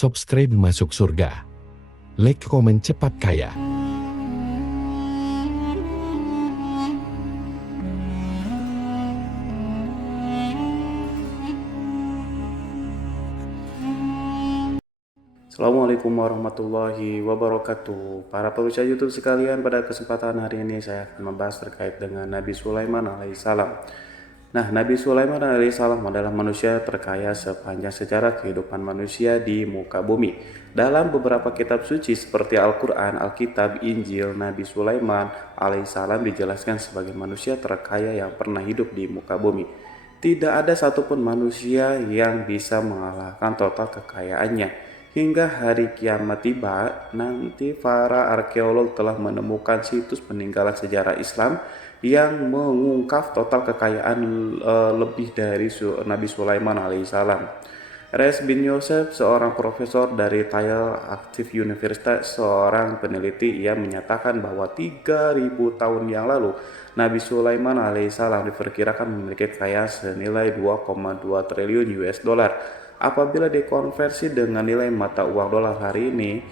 subscribe masuk surga. Like, komen cepat kaya. Assalamualaikum warahmatullahi wabarakatuh. Para pemirsa YouTube sekalian, pada kesempatan hari ini saya akan membahas terkait dengan Nabi Sulaiman alaihissalam. Nah, Nabi Sulaiman alaihissalam adalah manusia terkaya sepanjang sejarah kehidupan manusia di muka bumi. Dalam beberapa kitab suci seperti Al-Quran, Alkitab, Injil, Nabi Sulaiman alaihissalam dijelaskan sebagai manusia terkaya yang pernah hidup di muka bumi. Tidak ada satupun manusia yang bisa mengalahkan total kekayaannya. Hingga hari kiamat tiba, nanti para arkeolog telah menemukan situs peninggalan sejarah Islam yang mengungkap total kekayaan lebih dari Nabi Sulaiman alaihissalam. Reis bin Yosef, seorang profesor dari Tel Aviv University, seorang peneliti, ia menyatakan bahwa 3000 tahun yang lalu Nabi Sulaiman alaihissalam diperkirakan memiliki kekayaan senilai 2,2 triliun US dollar. Apabila dikonversi dengan nilai mata uang dolar hari ini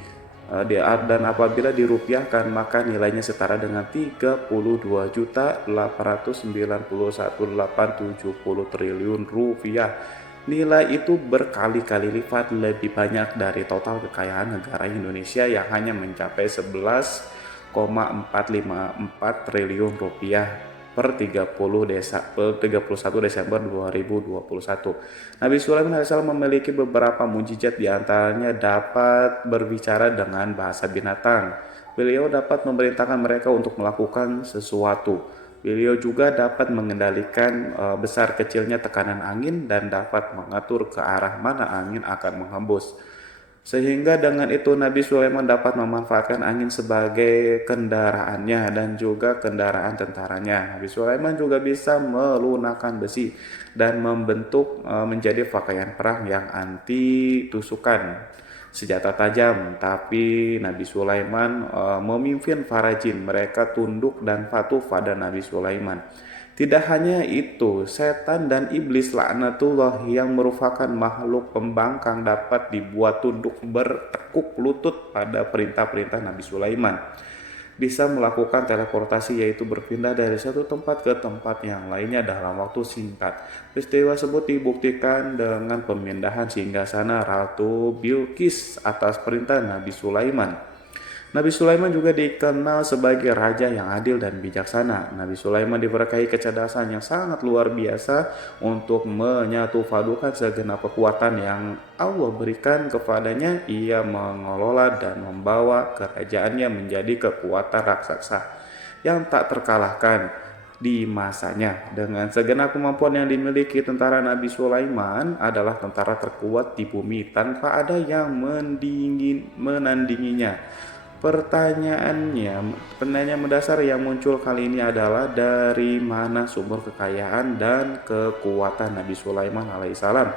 dan apabila dirupiahkan, maka nilainya setara dengan 32.891.870 triliun rupiah. Nilai itu berkali-kali lipat lebih banyak dari total kekayaan negara Indonesia yang hanya mencapai 11,454 triliun rupiah per 31 Desember 2021. Nabi Sulaiman AS memiliki beberapa mukjizat, diantaranya dapat berbicara dengan bahasa binatang. Beliau dapat memerintahkan mereka untuk melakukan sesuatu. Beliau juga dapat mengendalikan besar kecilnya tekanan angin dan dapat mengatur ke arah mana angin akan menghembus. Sehingga dengan itu Nabi Sulaiman dapat memanfaatkan angin sebagai kendaraannya dan juga kendaraan tentaranya. Nabi Sulaiman juga bisa melunakkan besi dan membentuk menjadi pakaian perang yang anti tusukan, senjata tajam. Tapi Nabi Sulaiman memimpin para jin, mereka tunduk dan patuh pada Nabi Sulaiman. Tidak hanya itu, setan dan iblis laknatullah yang merupakan makhluk pembangkang dapat dibuat tunduk bertekuk lutut pada perintah-perintah Nabi Sulaiman. Bisa melakukan teleportasi, yaitu berpindah dari satu tempat ke tempat yang lainnya dalam waktu singkat. Peristiwa tersebut dibuktikan dengan pemindahan singgasana Ratu Bilqis atas perintah Nabi Sulaiman. Nabi Sulaiman juga dikenal sebagai raja yang adil dan bijaksana. Nabi Sulaiman diberkahi kecerdasan yang sangat luar biasa untuk menyatupadukan segenap kekuatan yang Allah berikan kepadanya. Ia mengelola dan membawa kerajaannya menjadi kekuatan raksasa yang tak terkalahkan di masanya. Dengan segenap kemampuan yang dimiliki, tentara Nabi Sulaiman adalah tentara terkuat di bumi tanpa ada yang menandinginya. Pertanyaan mendasar yang muncul kali ini adalah dari mana sumber kekayaan dan kekuatan Nabi Sulaiman alaihissalam?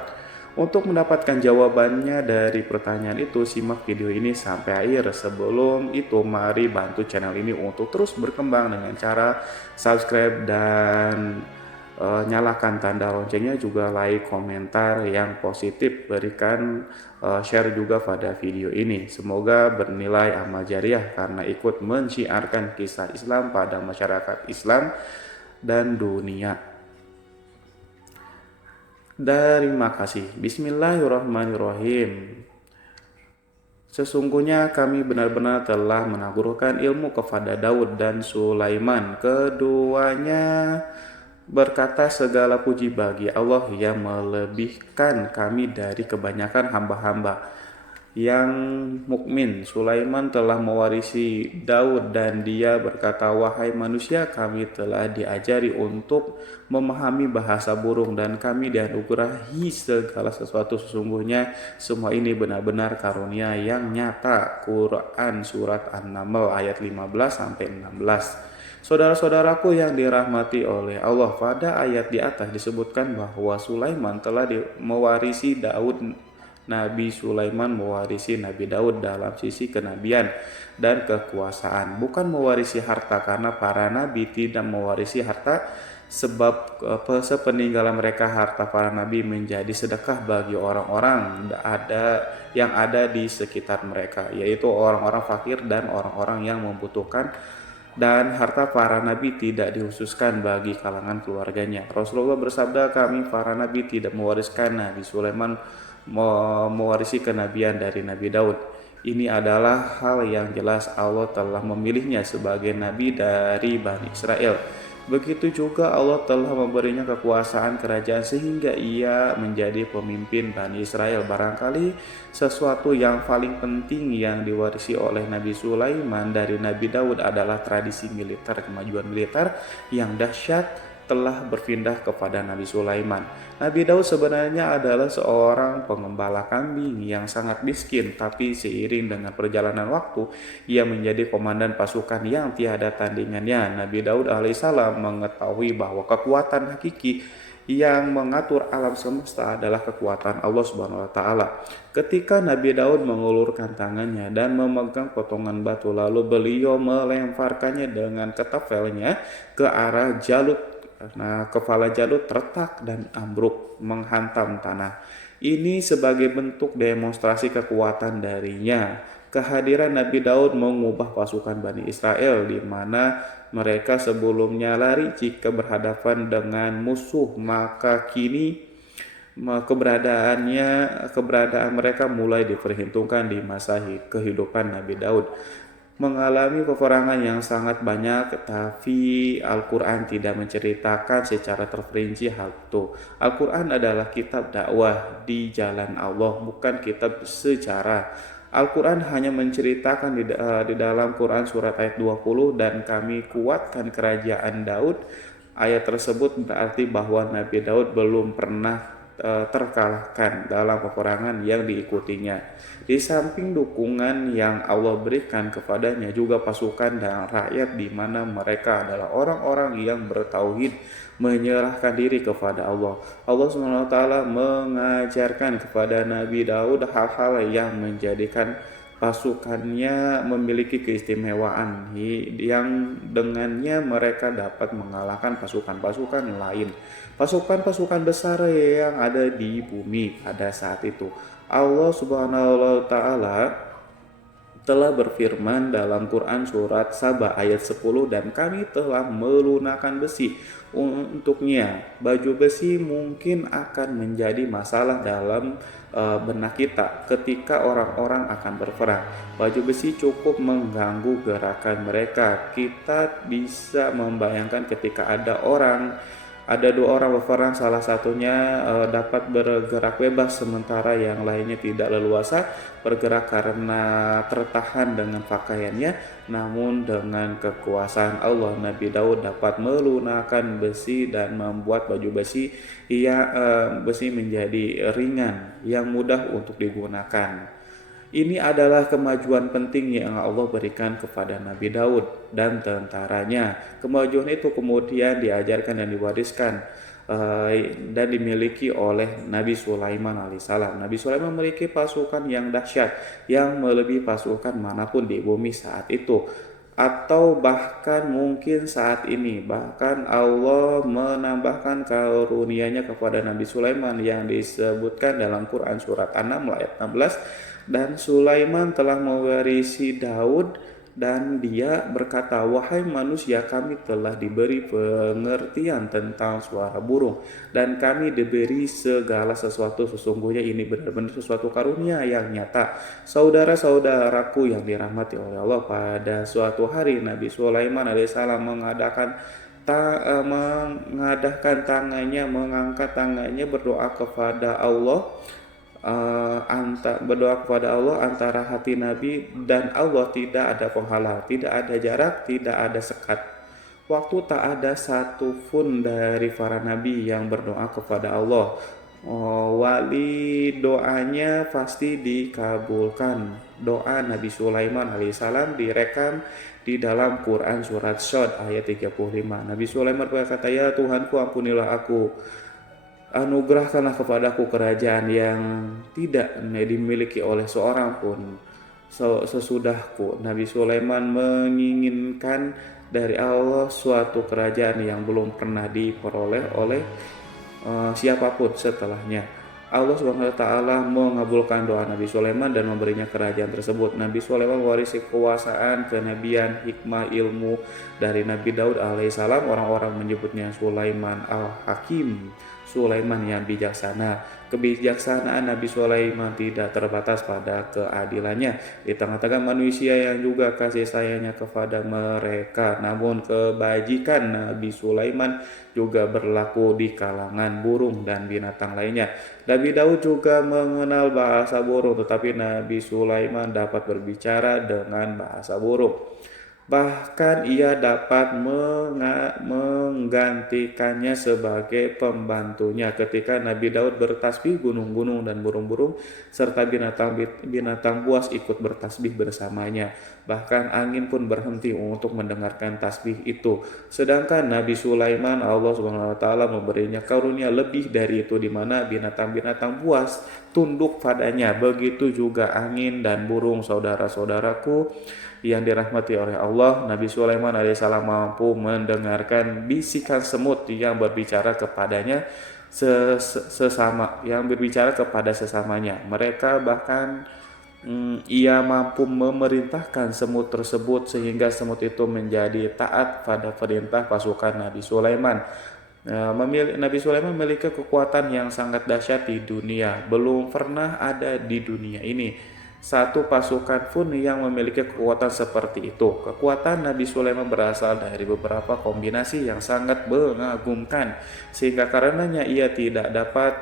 Untuk mendapatkan jawabannya dari pertanyaan itu, simak video ini sampai akhir. Sebelum itu, mari bantu channel ini untuk terus berkembang dengan cara subscribe dan nyalakan tanda loncengnya, juga like, komentar yang positif, berikan share juga pada video ini. Semoga bernilai amal jariah karena ikut mensiarkan kisah Islam pada masyarakat Islam dan dunia. Terima kasih. Bismillahirrahmanirrahim. Sesungguhnya kami benar-benar telah menaburkan ilmu kepada Daud dan Sulaiman. Keduanya berkata, segala puji bagi Allah yang melebihkan kami dari kebanyakan hamba-hamba yang mukmin. Sulaiman telah mewarisi Daud dan dia berkata, wahai manusia, kami telah diajari untuk memahami bahasa burung dan kami dianugerahi segala sesuatu. Sesungguhnya semua ini benar-benar karunia yang nyata. Quran Surat An-Naml ayat 15-16. Saudara-saudaraku yang dirahmati oleh Allah, pada ayat di atas disebutkan bahwa Sulaiman telah mewarisi Daud. Nabi Sulaiman mewarisi Nabi Daud dalam sisi kenabian dan kekuasaan, bukan mewarisi harta, karena para nabi tidak mewarisi harta. sebab sepeninggalan mereka harta para nabi menjadi sedekah bagi orang-orang yang ada di sekitar mereka, yaitu orang-orang fakir dan orang-orang yang membutuhkan, dan harta para nabi tidak dikhususkan bagi kalangan keluarganya. Rasulullah bersabda, kami para nabi tidak mewariskan. Nabi Sulaiman mewarisi kenabian dari Nabi Daud. Ini adalah hal yang jelas Allah telah memilihnya sebagai nabi dari Bani Israel. Begitu juga Allah telah memberinya kekuasaan kerajaan sehingga ia menjadi pemimpin Bani Israel. Barangkali sesuatu yang paling penting yang diwarisi oleh Nabi Sulaiman dari Nabi Daud adalah tradisi militer. Kemajuan militer yang dahsyat telah berpindah kepada Nabi Sulaiman. Nabi Daud sebenarnya adalah seorang pengembala kambing yang sangat miskin, tapi seiring dengan perjalanan waktu, ia menjadi komandan pasukan yang tiada tandingannya. Nabi Daud alaihissalam mengetahui bahwa kekuatan hakiki yang mengatur alam semesta adalah kekuatan Allah Subhanahu wa taala. Ketika Nabi Daud mengulurkan tangannya dan memegang potongan batu, lalu beliau melemparkannya dengan ketapelnya ke arah Jalut. Nah, kepala Jalut retak dan ambruk menghantam tanah. Ini sebagai bentuk demonstrasi kekuatan darinya. Kehadiran Nabi Daud mengubah pasukan Bani Israel di mana mereka sebelumnya lari jika berhadapan dengan musuh, maka kini keberadaan mereka mulai diperhitungkan di masa kehidupan Nabi Daud. Mengalami peperangan yang sangat banyak, tapi Al-Quran tidak menceritakan secara terperinci hal itu. Al-Quran adalah kitab dakwah di jalan Allah, bukan kitab sejarah. Al-Quran hanya menceritakan di dalam Quran surat ayat 20, dan kami kuatkan kerajaan Daud. Ayat tersebut berarti bahwa Nabi Daud belum pernah terkalahkan dalam peperangan yang diikutinya. Di samping dukungan yang Allah berikan kepadanya, juga pasukan dan rakyat di mana mereka adalah orang-orang yang bertauhid, menyerahkan diri kepada Allah. Allah SWT mengajarkan kepada Nabi Daud hal-hal yang menjadikan pasukannya memiliki keistimewaan yang dengannya mereka dapat mengalahkan pasukan-pasukan lain, pasukan-pasukan besar yang ada di bumi pada saat itu. Allah Subhanahu wa taala telah berfirman dalam Quran surat Saba ayat 10, dan kami telah melunakkan besi untuknya. Baju besi mungkin akan menjadi masalah dalam benak kita ketika orang-orang akan berperang. Baju besi cukup mengganggu gerakan mereka. Kita bisa membayangkan ketika ada dua orang berperang, salah satunya dapat bergerak bebas sementara yang lainnya tidak leluasa bergerak karena tertahan dengan pakaiannya. Namun dengan kekuasaan Allah, Nabi Daud dapat melunakkan besi dan membuat baju besi menjadi ringan yang mudah untuk digunakan. Ini adalah kemajuan penting yang Allah berikan kepada Nabi Daud dan tentaranya. Kemajuan itu kemudian diajarkan dan diwariskan dan dimiliki oleh Nabi Sulaiman alaihissalam. Nabi Sulaiman memiliki pasukan yang dahsyat yang melebihi pasukan manapun di bumi saat itu, atau bahkan mungkin saat ini. Bahkan Allah menambahkan karunia-Nya kepada Nabi Sulaiman yang disebutkan dalam Quran surat An-Naml ayat 16, dan Sulaiman telah mewarisi Daud, dan dia berkata, wahai manusia, kami telah diberi pengertian tentang suara burung, dan kami diberi segala sesuatu. Sesungguhnya ini benar-benar sesuatu karunia yang nyata. Saudara-saudaraku yang dirahmati oleh Allah, pada suatu hari Nabi Sulaiman alaihissalam mengangkat tangannya berdoa kepada Allah. Berdoa kepada Allah antara hati Nabi dan Allah tidak ada penghalang, tidak ada jarak, tidak ada sekat. Waktu tak ada satu pun dari para nabi yang berdoa kepada Allah. Wali doanya pasti dikabulkan. Doa Nabi Sulaiman alaihissalam direkam di dalam Quran surat Shad ayat 35. Nabi Sulaiman berkata, ya Tuhanku, ampunilah aku, anugerahkanlah kepadaku kerajaan yang tidak dimiliki oleh seorang pun sesudahku. Nabi Sulaiman menginginkan dari Allah suatu kerajaan yang belum pernah diperoleh oleh siapapun setelahnya. Allah Subhanahu wa taala mengabulkan doa Nabi Sulaiman dan memberinya kerajaan tersebut. Nabi Sulaiman mewarisi kekuasaan, kenabian, hikmah, ilmu dari Nabi Daud alaihissalam. Orang-orang menyebutnya Sulaiman al-Hakim, Sulaiman yang bijaksana. Kebijaksanaan Nabi Sulaiman tidak terbatas pada keadilannya di tengah-tengah manusia yang juga kasih sayangnya kepada mereka. Namun kebajikan Nabi Sulaiman juga berlaku di kalangan burung dan binatang lainnya. Nabi Daud juga mengenal bahasa burung, tetapi Nabi Sulaiman dapat berbicara dengan bahasa burung. Bahkan ia dapat menggantikannya sebagai pembantunya ketika Nabi Daud bertasbih, gunung-gunung dan burung-burung serta binatang buas ikut bertasbih bersamanya. Bahkan angin pun berhenti untuk mendengarkan tasbih itu. Sedangkan Nabi Sulaiman, Allah Subhanahu wa taala memberinya karunia lebih dari itu, di mana binatang-binatang buas tunduk padanya. Begitu juga angin dan burung. Saudara-saudaraku yang dirahmati oleh Allah, Nabi Sulaiman alaihissalam mampu mendengarkan bisikan semut yang berbicara kepadanya kepada sesamanya. Mereka bahkan ia mampu memerintahkan semut tersebut sehingga semut itu menjadi taat pada perintah pasukan Nabi Sulaiman. Nabi Sulaiman memiliki kekuatan yang sangat dahsyat di dunia. Belum pernah ada di dunia ini satu pasukan pun yang memiliki kekuatan seperti itu. Kekuatan Nabi Sulaiman berasal dari beberapa kombinasi yang sangat mengagumkan, sehingga karenanya ia tidak dapat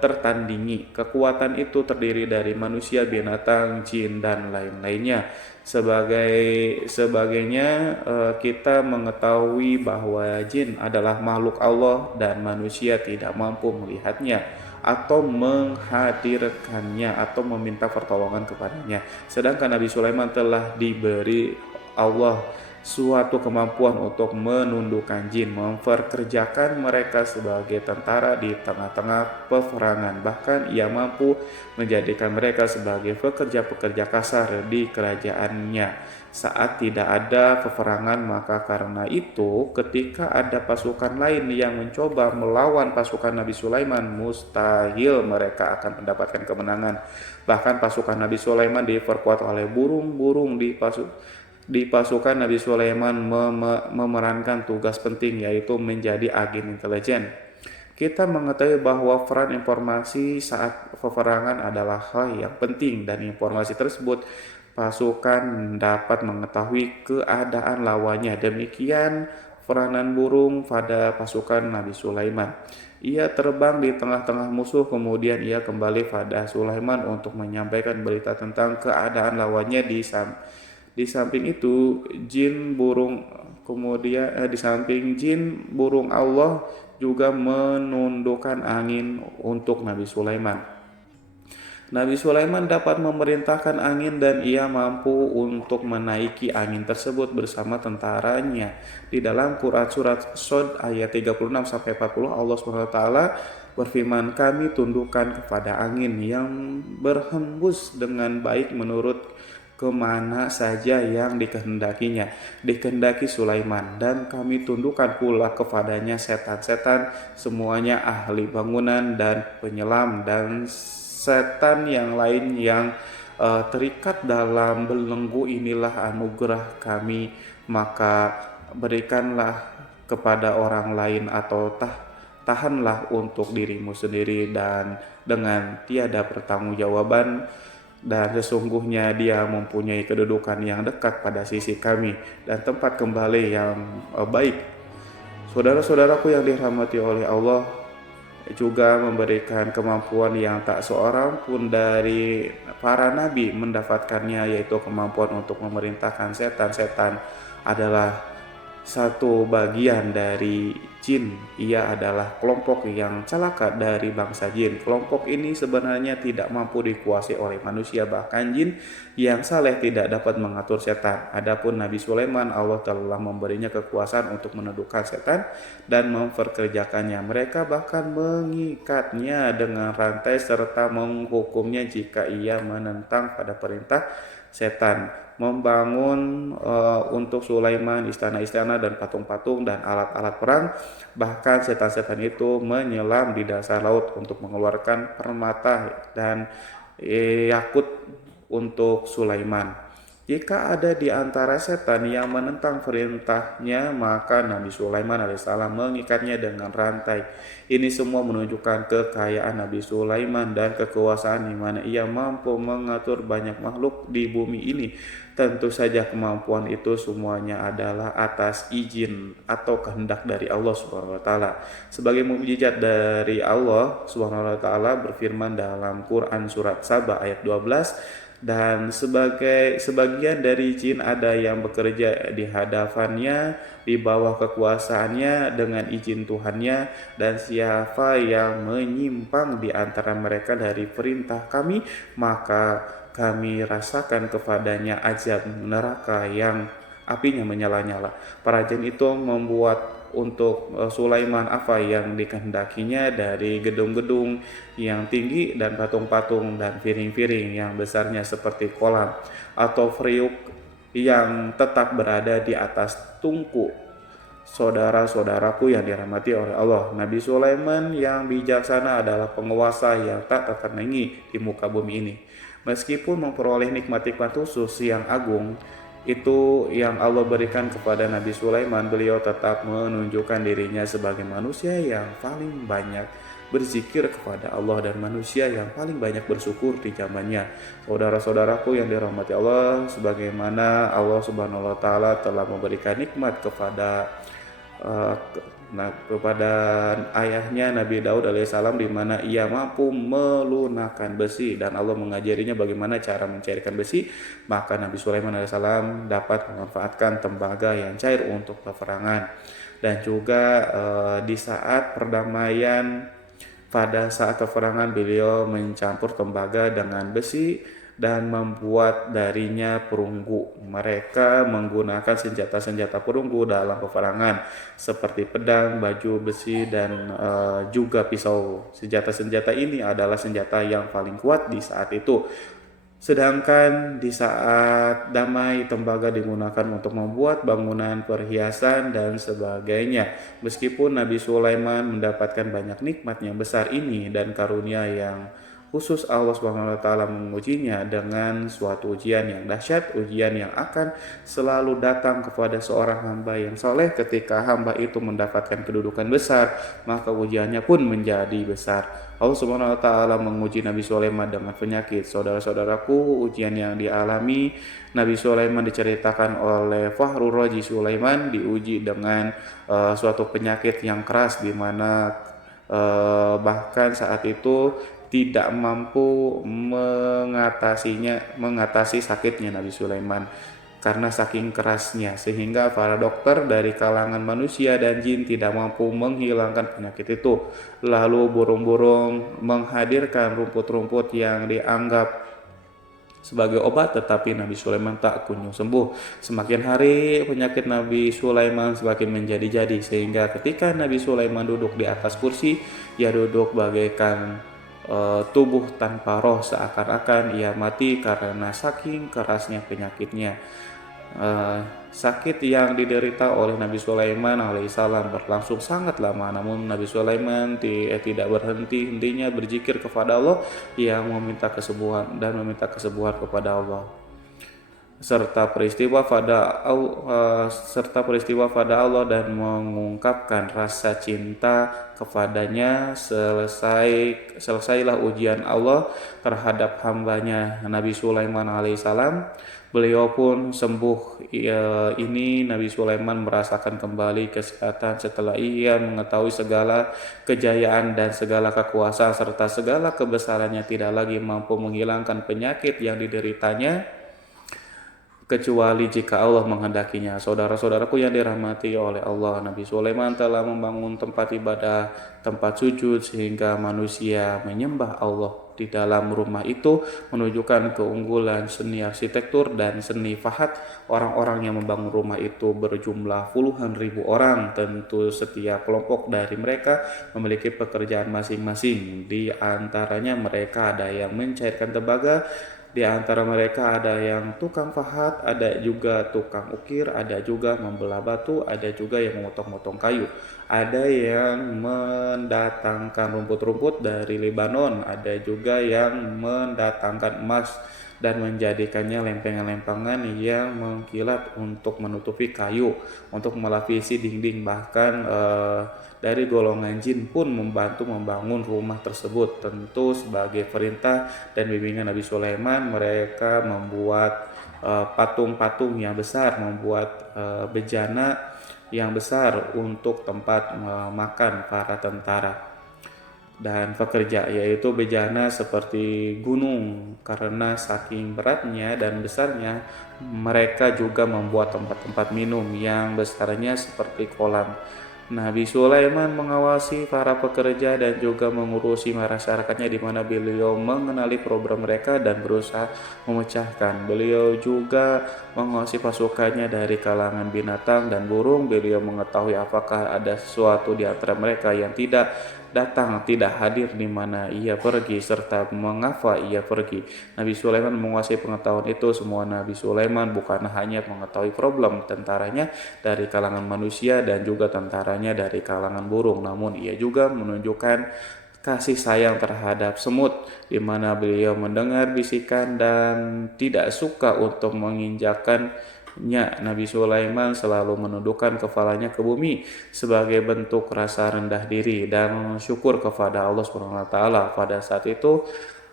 tertandingi. Kekuatan itu terdiri dari manusia, binatang, jin, dan lain-lainnya. Sebagainya kita mengetahui bahwa jin adalah makhluk Allah dan manusia tidak mampu melihatnya atau menghadirkannya atau meminta pertolongan kepadanya. Sedangkan Nabi Sulaiman telah diberi Allah suatu kemampuan untuk menundukkan jin, memperkerjakan mereka sebagai tentara di tengah-tengah peperangan. Bahkan ia mampu menjadikan mereka sebagai pekerja-pekerja kasar di kerajaannya saat tidak ada peperangan. Maka karena itu ketika ada pasukan lain yang mencoba melawan pasukan Nabi Sulaiman, mustahil mereka akan mendapatkan kemenangan. Bahkan pasukan Nabi Sulaiman diperkuat oleh burung-burung di pasukan Nabi Sulaiman memerankan tugas penting, yaitu menjadi agen intelijen. Kita mengetahui bahwa peran informasi saat peperangan adalah hal yang penting, dan informasi tersebut pasukan dapat mengetahui keadaan lawannya. Demikian peranan burung pada pasukan Nabi Sulaiman. Ia terbang di tengah-tengah musuh, kemudian ia kembali pada Sulaiman untuk menyampaikan berita tentang keadaan lawannya. Di samping itu, di samping jin, burung Allah juga menundukkan angin untuk Nabi Sulaiman. Nabi Sulaiman dapat memerintahkan angin dan ia mampu untuk menaiki angin tersebut bersama tentaranya. Di dalam Quran surat Shad ayat 36-40 Allah SWT berfirman, "Kami tundukkan kepada angin yang berhembus dengan baik menurut kemana saja yang dikehendaki Sulaiman, dan kami tundukkan pula kepadanya setan-setan, semuanya ahli bangunan dan penyelam, dan setan yang lain yang terikat dalam belenggu. Inilah anugerah kami, maka berikanlah kepada orang lain atau tahanlah untuk dirimu sendiri dan dengan tiada pertanggungjawaban, dan sesungguhnya dia mempunyai kedudukan yang dekat pada sisi kami dan tempat kembali yang baik." Saudara-saudaraku yang dirahmati oleh Allah, juga memberikan kemampuan yang tak seorang pun dari para nabi mendapatkannya, yaitu kemampuan untuk memerintahkan setan-setan adalah satu bagian dari jin. Ia adalah kelompok yang celaka dari bangsa jin. Kelompok ini sebenarnya tidak mampu dikuasai oleh manusia, bahkan jin yang saleh tidak dapat mengatur setan. Adapun Nabi Sulaiman, Allah telah memberinya kekuasaan untuk menundukkan setan dan memperkerjakannya. Mereka bahkan mengikatnya dengan rantai serta menghukumnya jika ia menentang pada perintah setan. membangun untuk Sulaiman istana-istana dan patung-patung dan alat-alat perang. Bahkan setan-setan itu menyelam di dasar laut untuk mengeluarkan permata dan yakut untuk Sulaiman. Jika ada di antara setan yang menentang perintahnya, maka Nabi Sulaiman alaihissalam mengikatnya dengan rantai. Ini semua menunjukkan kekayaan Nabi Sulaiman dan kekuasaan di mana ia mampu mengatur banyak makhluk di bumi ini. Tentu saja kemampuan itu semuanya adalah atas izin atau kehendak dari Allah Subhanahu wa taala. Sebagai mukjizat dari Allah Subhanahu wa taala berfirman dalam Quran surat Saba ayat 12, dan sebagian dari jin ada yang bekerja di hadapannya di bawah kekuasaannya dengan izin Tuhannya, dan siapa yang menyimpang di antara mereka dari perintah kami, maka kami rasakan kepadanya azab neraka yang apinya menyala-nyala. Para jin itu membuat untuk Sulaiman apa yang dikehendakinya dari gedung-gedung yang tinggi dan patung-patung dan piring-piring yang besarnya seperti kolam atau periuk yang tetap berada di atas tungku. Saudara-saudaraku yang dirahmati oleh Allah, Nabi Sulaiman yang bijaksana adalah penguasa yang tak tertandingi di muka bumi ini. Meskipun memperoleh nikmat-nikmat khusus yang agung itu yang Allah berikan kepada Nabi Sulaiman, beliau tetap menunjukkan dirinya sebagai manusia yang paling banyak berzikir kepada Allah dan manusia yang paling banyak bersyukur di zamannya. Saudara-saudaraku yang dirahmati Allah, sebagaimana Allah Subhanahu wa taala telah memberikan nikmat kepada kepada ayahnya Nabi Daud alaihissalam, di mana ia mampu melunakkan besi dan Allah mengajarinya bagaimana cara mencairkan besi, maka Nabi Sulaiman alaihissalam dapat memanfaatkan tembaga yang cair untuk peperangan. Dan juga di saat perdamaian, pada saat peperangan beliau mencampur tembaga dengan besi dan membuat darinya perunggu. Mereka menggunakan senjata-senjata perunggu dalam peperangan seperti pedang, baju besi, dan juga pisau. Senjata-senjata ini adalah senjata yang paling kuat di saat itu. Sedangkan di saat damai, tembaga digunakan untuk membuat bangunan, perhiasan, dan sebagainya. Meskipun Nabi Sulaiman mendapatkan banyak nikmat yang besar ini dan karunia yang khusus, Allah Subhanahu wa taala mengujinya dengan suatu ujian yang dahsyat, ujian yang akan selalu datang kepada seorang hamba yang soleh. Ketika hamba itu mendapatkan kedudukan besar, maka ujiannya pun menjadi besar. Allah Subhanahu wa taala menguji Nabi Sulaiman dengan penyakit. Saudara-saudaraku, ujian yang dialami Nabi Sulaiman diceritakan oleh Fakhrur Razi Sulaiman, diuji dengan suatu penyakit yang keras, di mana bahkan saat itu tidak mampu mengatasi sakitnya Nabi Sulaiman karena saking kerasnya, sehingga para dokter dari kalangan manusia dan jin tidak mampu menghilangkan penyakit itu. Lalu burung-burung menghadirkan rumput-rumput yang dianggap sebagai obat, tetapi Nabi Sulaiman tak kunjung sembuh. Semakin hari penyakit Nabi Sulaiman semakin menjadi-jadi, sehingga ketika Nabi Sulaiman duduk di atas kursi, ia duduk bagaikan tubuh tanpa roh, seakan-akan ia mati karena saking kerasnya penyakitnya. Sakit yang diderita oleh Nabi Sulaiman alaihissalam berlangsung sangat lama, namun Nabi Sulaiman tidak berhenti-hentinya berzikir kepada Allah yang meminta kesembuhan kepada Allah. Serta peristiwa pada Allah dan mengungkapkan rasa cinta kepadanya. Selesailah ujian Allah terhadap hambanya Nabi Sulaiman alaihissalam. Beliau pun sembuh. Ini Nabi Sulaiman merasakan kembali kesehatan setelah ia mengetahui segala kejayaan dan segala kekuasaan serta segala kebesarannya tidak lagi mampu menghilangkan penyakit yang dideritanya kecuali jika Allah menghendakinya. Saudara-saudaraku yang dirahmati oleh Allah, Nabi Sulaiman telah membangun tempat ibadah, tempat sujud, sehingga manusia menyembah Allah di dalam rumah itu, menunjukkan keunggulan seni arsitektur dan seni fahat. Orang-orang yang membangun rumah itu berjumlah puluhan ribu orang. Tentu setiap kelompok dari mereka memiliki pekerjaan masing-masing. Di antaranya mereka ada yang mencairkan tembaga, Di antara mereka ada yang tukang pahat, ada juga tukang ukir, ada juga membelah batu, ada juga yang memotong-motong kayu. Ada yang mendatangkan rumput-rumput dari Lebanon, ada juga yang mendatangkan emas dan menjadikannya lempengan-lempengan yang mengkilat untuk menutupi kayu, untuk melapisi dinding. Bahkan dari golongan jin pun membantu membangun rumah tersebut. Tentu sebagai perintah dan bimbingan Nabi Sulaiman, mereka membuat patung-patung yang besar, membuat bejana yang besar untuk tempat makan para tentara dan pekerja, yaitu bejana seperti gunung. Karena saking beratnya dan besarnya, mereka juga membuat tempat-tempat minum yang besarnya seperti kolam. Nabi Sulaiman mengawasi para pekerja dan juga mengurusi masyarakatnya, di mana beliau mengenali program mereka dan berusaha memecahkan. Beliau juga mengawasi pasukannya dari kalangan binatang dan burung. Beliau mengetahui apakah ada sesuatu di antara mereka yang tidak datang, tidak hadir, di mana ia pergi, serta mengapa ia pergi. Nabi Sulaiman menguasai pengetahuan itu. Semua Nabi Sulaiman bukan hanya mengetahui problem tentaranya dari kalangan manusia dan juga tentaranya dari kalangan burung, namun ia juga menunjukkan kasih sayang terhadap semut, di mana beliau mendengar bisikan dan tidak suka untuk menginjakkannya. Nabi Sulaiman selalu menundukkan kepalanya ke bumi sebagai bentuk rasa rendah diri dan syukur kepada Allah Subhanahu wa taala. Pada saat itu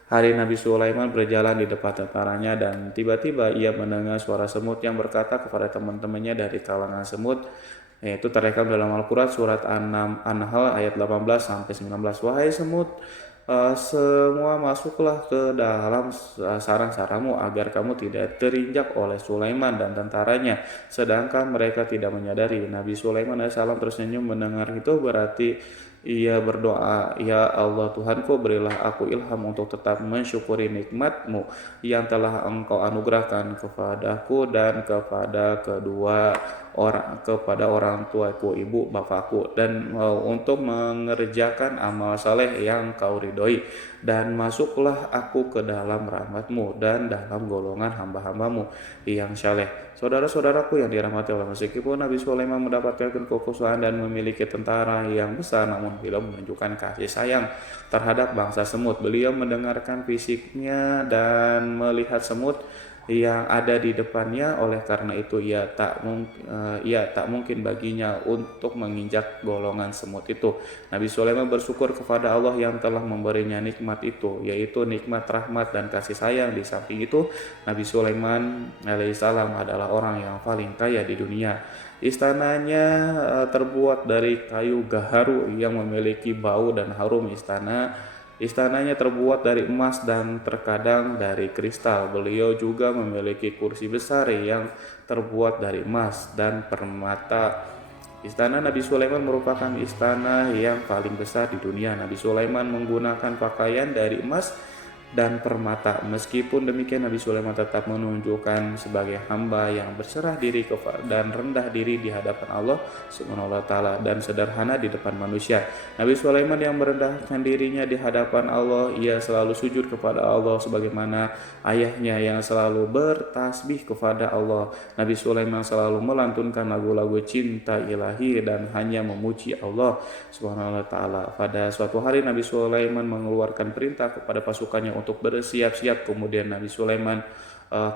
hari Nabi Sulaiman berjalan di depan tentaranya dan tiba-tiba ia mendengar suara semut yang berkata kepada teman-temannya dari kalangan semut, yaitu terrekam dalam Al-Quran surat An-Nahl ayat 18 sampai 19. Wahai semut, semua masuklah ke dalam sarang-sarangmu agar kamu tidak terinjak oleh Sulaiman dan tentaranya, sedangkan mereka tidak menyadari. Nabi Sulaiman alaihissalam tersenyum mendengar itu, berarti ia berdoa, ya Allah Tuhanku, berilah aku ilham untuk tetap mensyukuri nikmat-Mu yang telah Engkau anugerahkan kepadaku dan kepada orang tuaku, ibu bapakku, dan untuk mengerjakan amal saleh yang Kau ridhoi, dan masuklah aku ke dalam rahmat-Mu dan dalam golongan hamba-hamba-Mu yang saleh. Saudara-saudaraku yang dirahmati Allah, meskipun Nabi Sulaiman mendapatkan kekuasaan dan memiliki tentara yang besar, namun beliau menunjukkan kasih sayang terhadap bangsa semut. Beliau mendengarkan fisiknya dan melihat semut yang ada di depannya. Oleh karena itu ia tak mungkin baginya untuk menginjak golongan semut itu. Nabi Sulaiman bersyukur kepada Allah yang telah memberinya nikmat itu, yaitu nikmat rahmat dan kasih sayang. Di samping itu, Nabi Sulaiman alaihissalam adalah orang yang paling kaya di dunia. Istananya terbuat dari kayu gaharu yang memiliki bau dan harum. Istananya terbuat dari emas dan terkadang dari kristal. Beliau juga memiliki kursi besar yang terbuat dari emas dan permata. Istana Nabi Sulaiman merupakan istana yang paling besar di dunia. Nabi Sulaiman menggunakan pakaian dari emas dan permata. Meskipun demikian, Nabi Sulaiman tetap menunjukkan sebagai hamba yang berserah diri dan rendah diri di hadapan Allah Subhanahu wa taala dan sederhana di depan manusia. Nabi Sulaiman yang merendahkan dirinya di hadapan Allah, ia selalu sujud kepada Allah sebagaimana ayahnya yang selalu bertasbih kepada Allah. Nabi Sulaiman selalu melantunkan lagu-lagu cinta ilahi dan hanya memuji Allah Subhanahu wa taala. Pada suatu hari Nabi Sulaiman mengeluarkan perintah kepada pasukannya untuk bersiap-siap. Kemudian Nabi Sulaiman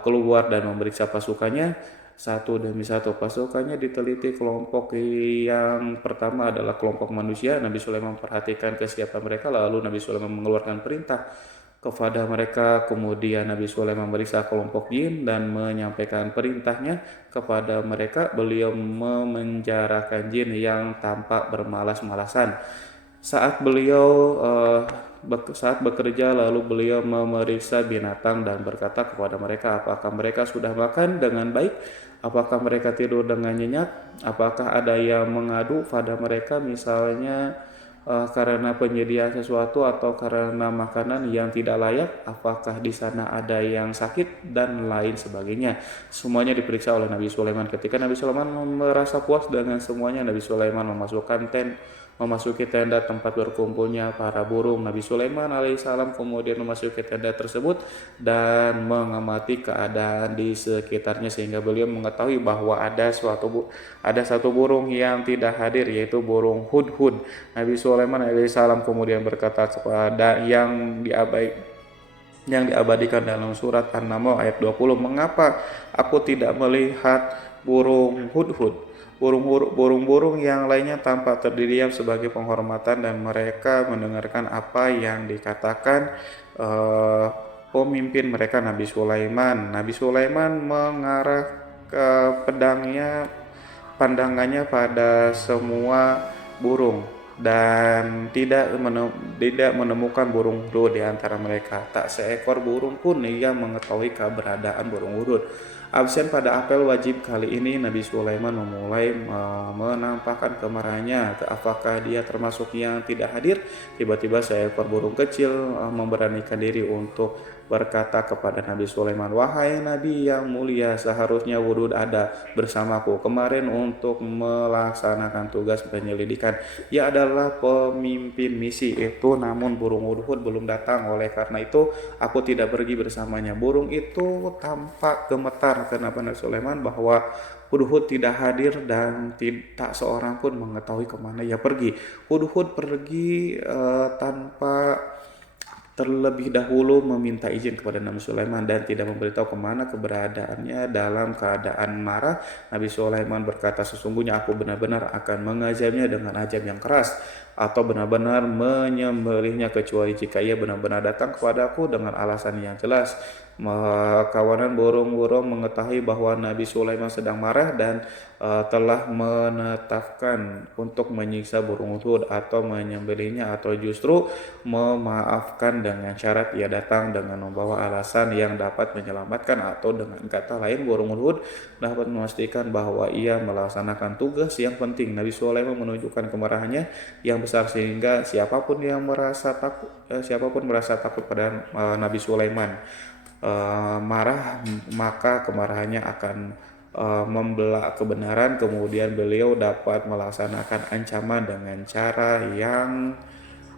keluar dan memeriksa pasukannya satu demi satu. Pasukannya diteliti. Kelompok yang pertama adalah kelompok manusia. Nabi Sulaiman memperhatikan kesiapan mereka, lalu Nabi Sulaiman mengeluarkan perintah kepada mereka. Kemudian Nabi Sulaiman memeriksa kelompok jin dan menyampaikan perintahnya kepada mereka. Beliau memenjarakan jin yang tampak bermalas-malasan saat bekerja. Lalu beliau memeriksa binatang dan berkata kepada mereka, apakah mereka sudah makan dengan baik, apakah mereka tidur dengan nyenyak, apakah ada yang mengadu pada mereka, misalnya karena penyediaan sesuatu atau karena makanan yang tidak layak, apakah di sana ada yang sakit, dan lain sebagainya. Semuanya diperiksa oleh Nabi Sulaiman. Ketika Nabi Sulaiman merasa puas dengan semuanya, Nabi Sulaiman memasukkan memasuki tenda tempat berkumpulnya para burung. Nabi Sulaiman alaihissalam kemudian memasuki tenda tersebut dan mengamati keadaan di sekitarnya sehingga beliau mengetahui bahwa ada satu burung yang tidak hadir, yaitu burung hudhud. Nabi Sulaiman alaihissalam kemudian berkata kepada yang diabadikan dalam surat An-Naml ayat 20, "Mengapa aku tidak melihat burung hudhud?" Burung-burung yang lainnya tampak terdiam sebagai penghormatan dan mereka mendengarkan apa yang dikatakan eh, pemimpin mereka Nabi Sulaiman. Nabi Sulaiman mengarah ke pandangannya pada semua burung dan tidak menemukan burung hudud di antara mereka. Tak seekor burung pun yang mengetahui keberadaan burung hudud. Absen pada apel wajib kali ini, Nabi Sulaiman memulai menampakkan kemarahannya. Apakah dia termasuk yang tidak hadir? Tiba-tiba seekor burung kecil memberanikan diri untuk berkata kepada Nabi Sulaiman, "Wahai Nabi yang mulia, seharusnya hudud ada bersamaku kemarin untuk melaksanakan tugas penyelidikan. Ia adalah pemimpin misi itu, namun burung hudhud belum datang. Oleh karena itu, aku tidak pergi bersamanya." Burung itu tampak gemetar karena Nabi Sulaiman bahwa hudhud tidak hadir dan tak seorang pun mengetahui kemana ia pergi. Hudhud pergi tanpa terlebih dahulu meminta izin kepada Nabi Sulaiman dan tidak memberitahu kemana keberadaannya. Dalam keadaan marah, Nabi Sulaiman berkata, "Sesungguhnya aku benar-benar akan mengazabnya dengan azab yang keras atau benar-benar menyembelihnya kecuali jika ia benar-benar datang kepadaku dengan alasan yang jelas." Kawanan burung-burung mengetahui bahwa Nabi Sulaiman sedang marah dan telah menetapkan untuk menyiksa burung hudhud atau menyembelihnya atau justru memaafkan dengan syarat ia datang dengan membawa alasan yang dapat menyelamatkan, atau dengan kata lain burung hudhud dapat memastikan bahwa ia melaksanakan tugas yang penting. Nabi Sulaiman menunjukkan kemarahannya yang besar sehingga siapapun merasa takut pada Nabi Sulaiman marah, maka kemarahannya akan membelah kebenaran. Kemudian beliau dapat melaksanakan ancaman dengan cara yang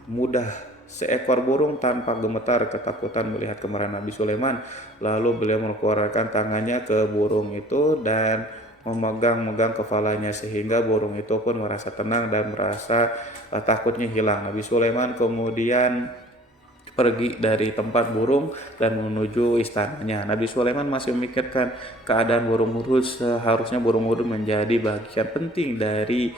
mudah. Seekor burung tanpa gemetar ketakutan melihat kemarahan Nabi Sulaiman. Lalu beliau mengeluarkan tangannya ke burung itu dan memegang kepalanya sehingga burung itu pun merasa tenang dan merasa takutnya hilang. Nabi Sulaiman kemudian pergi dari tempat burung dan menuju istananya. Nabi Sulaiman masih memikirkan keadaan burung hudhud. Seharusnya burung hudhud menjadi bagian penting dari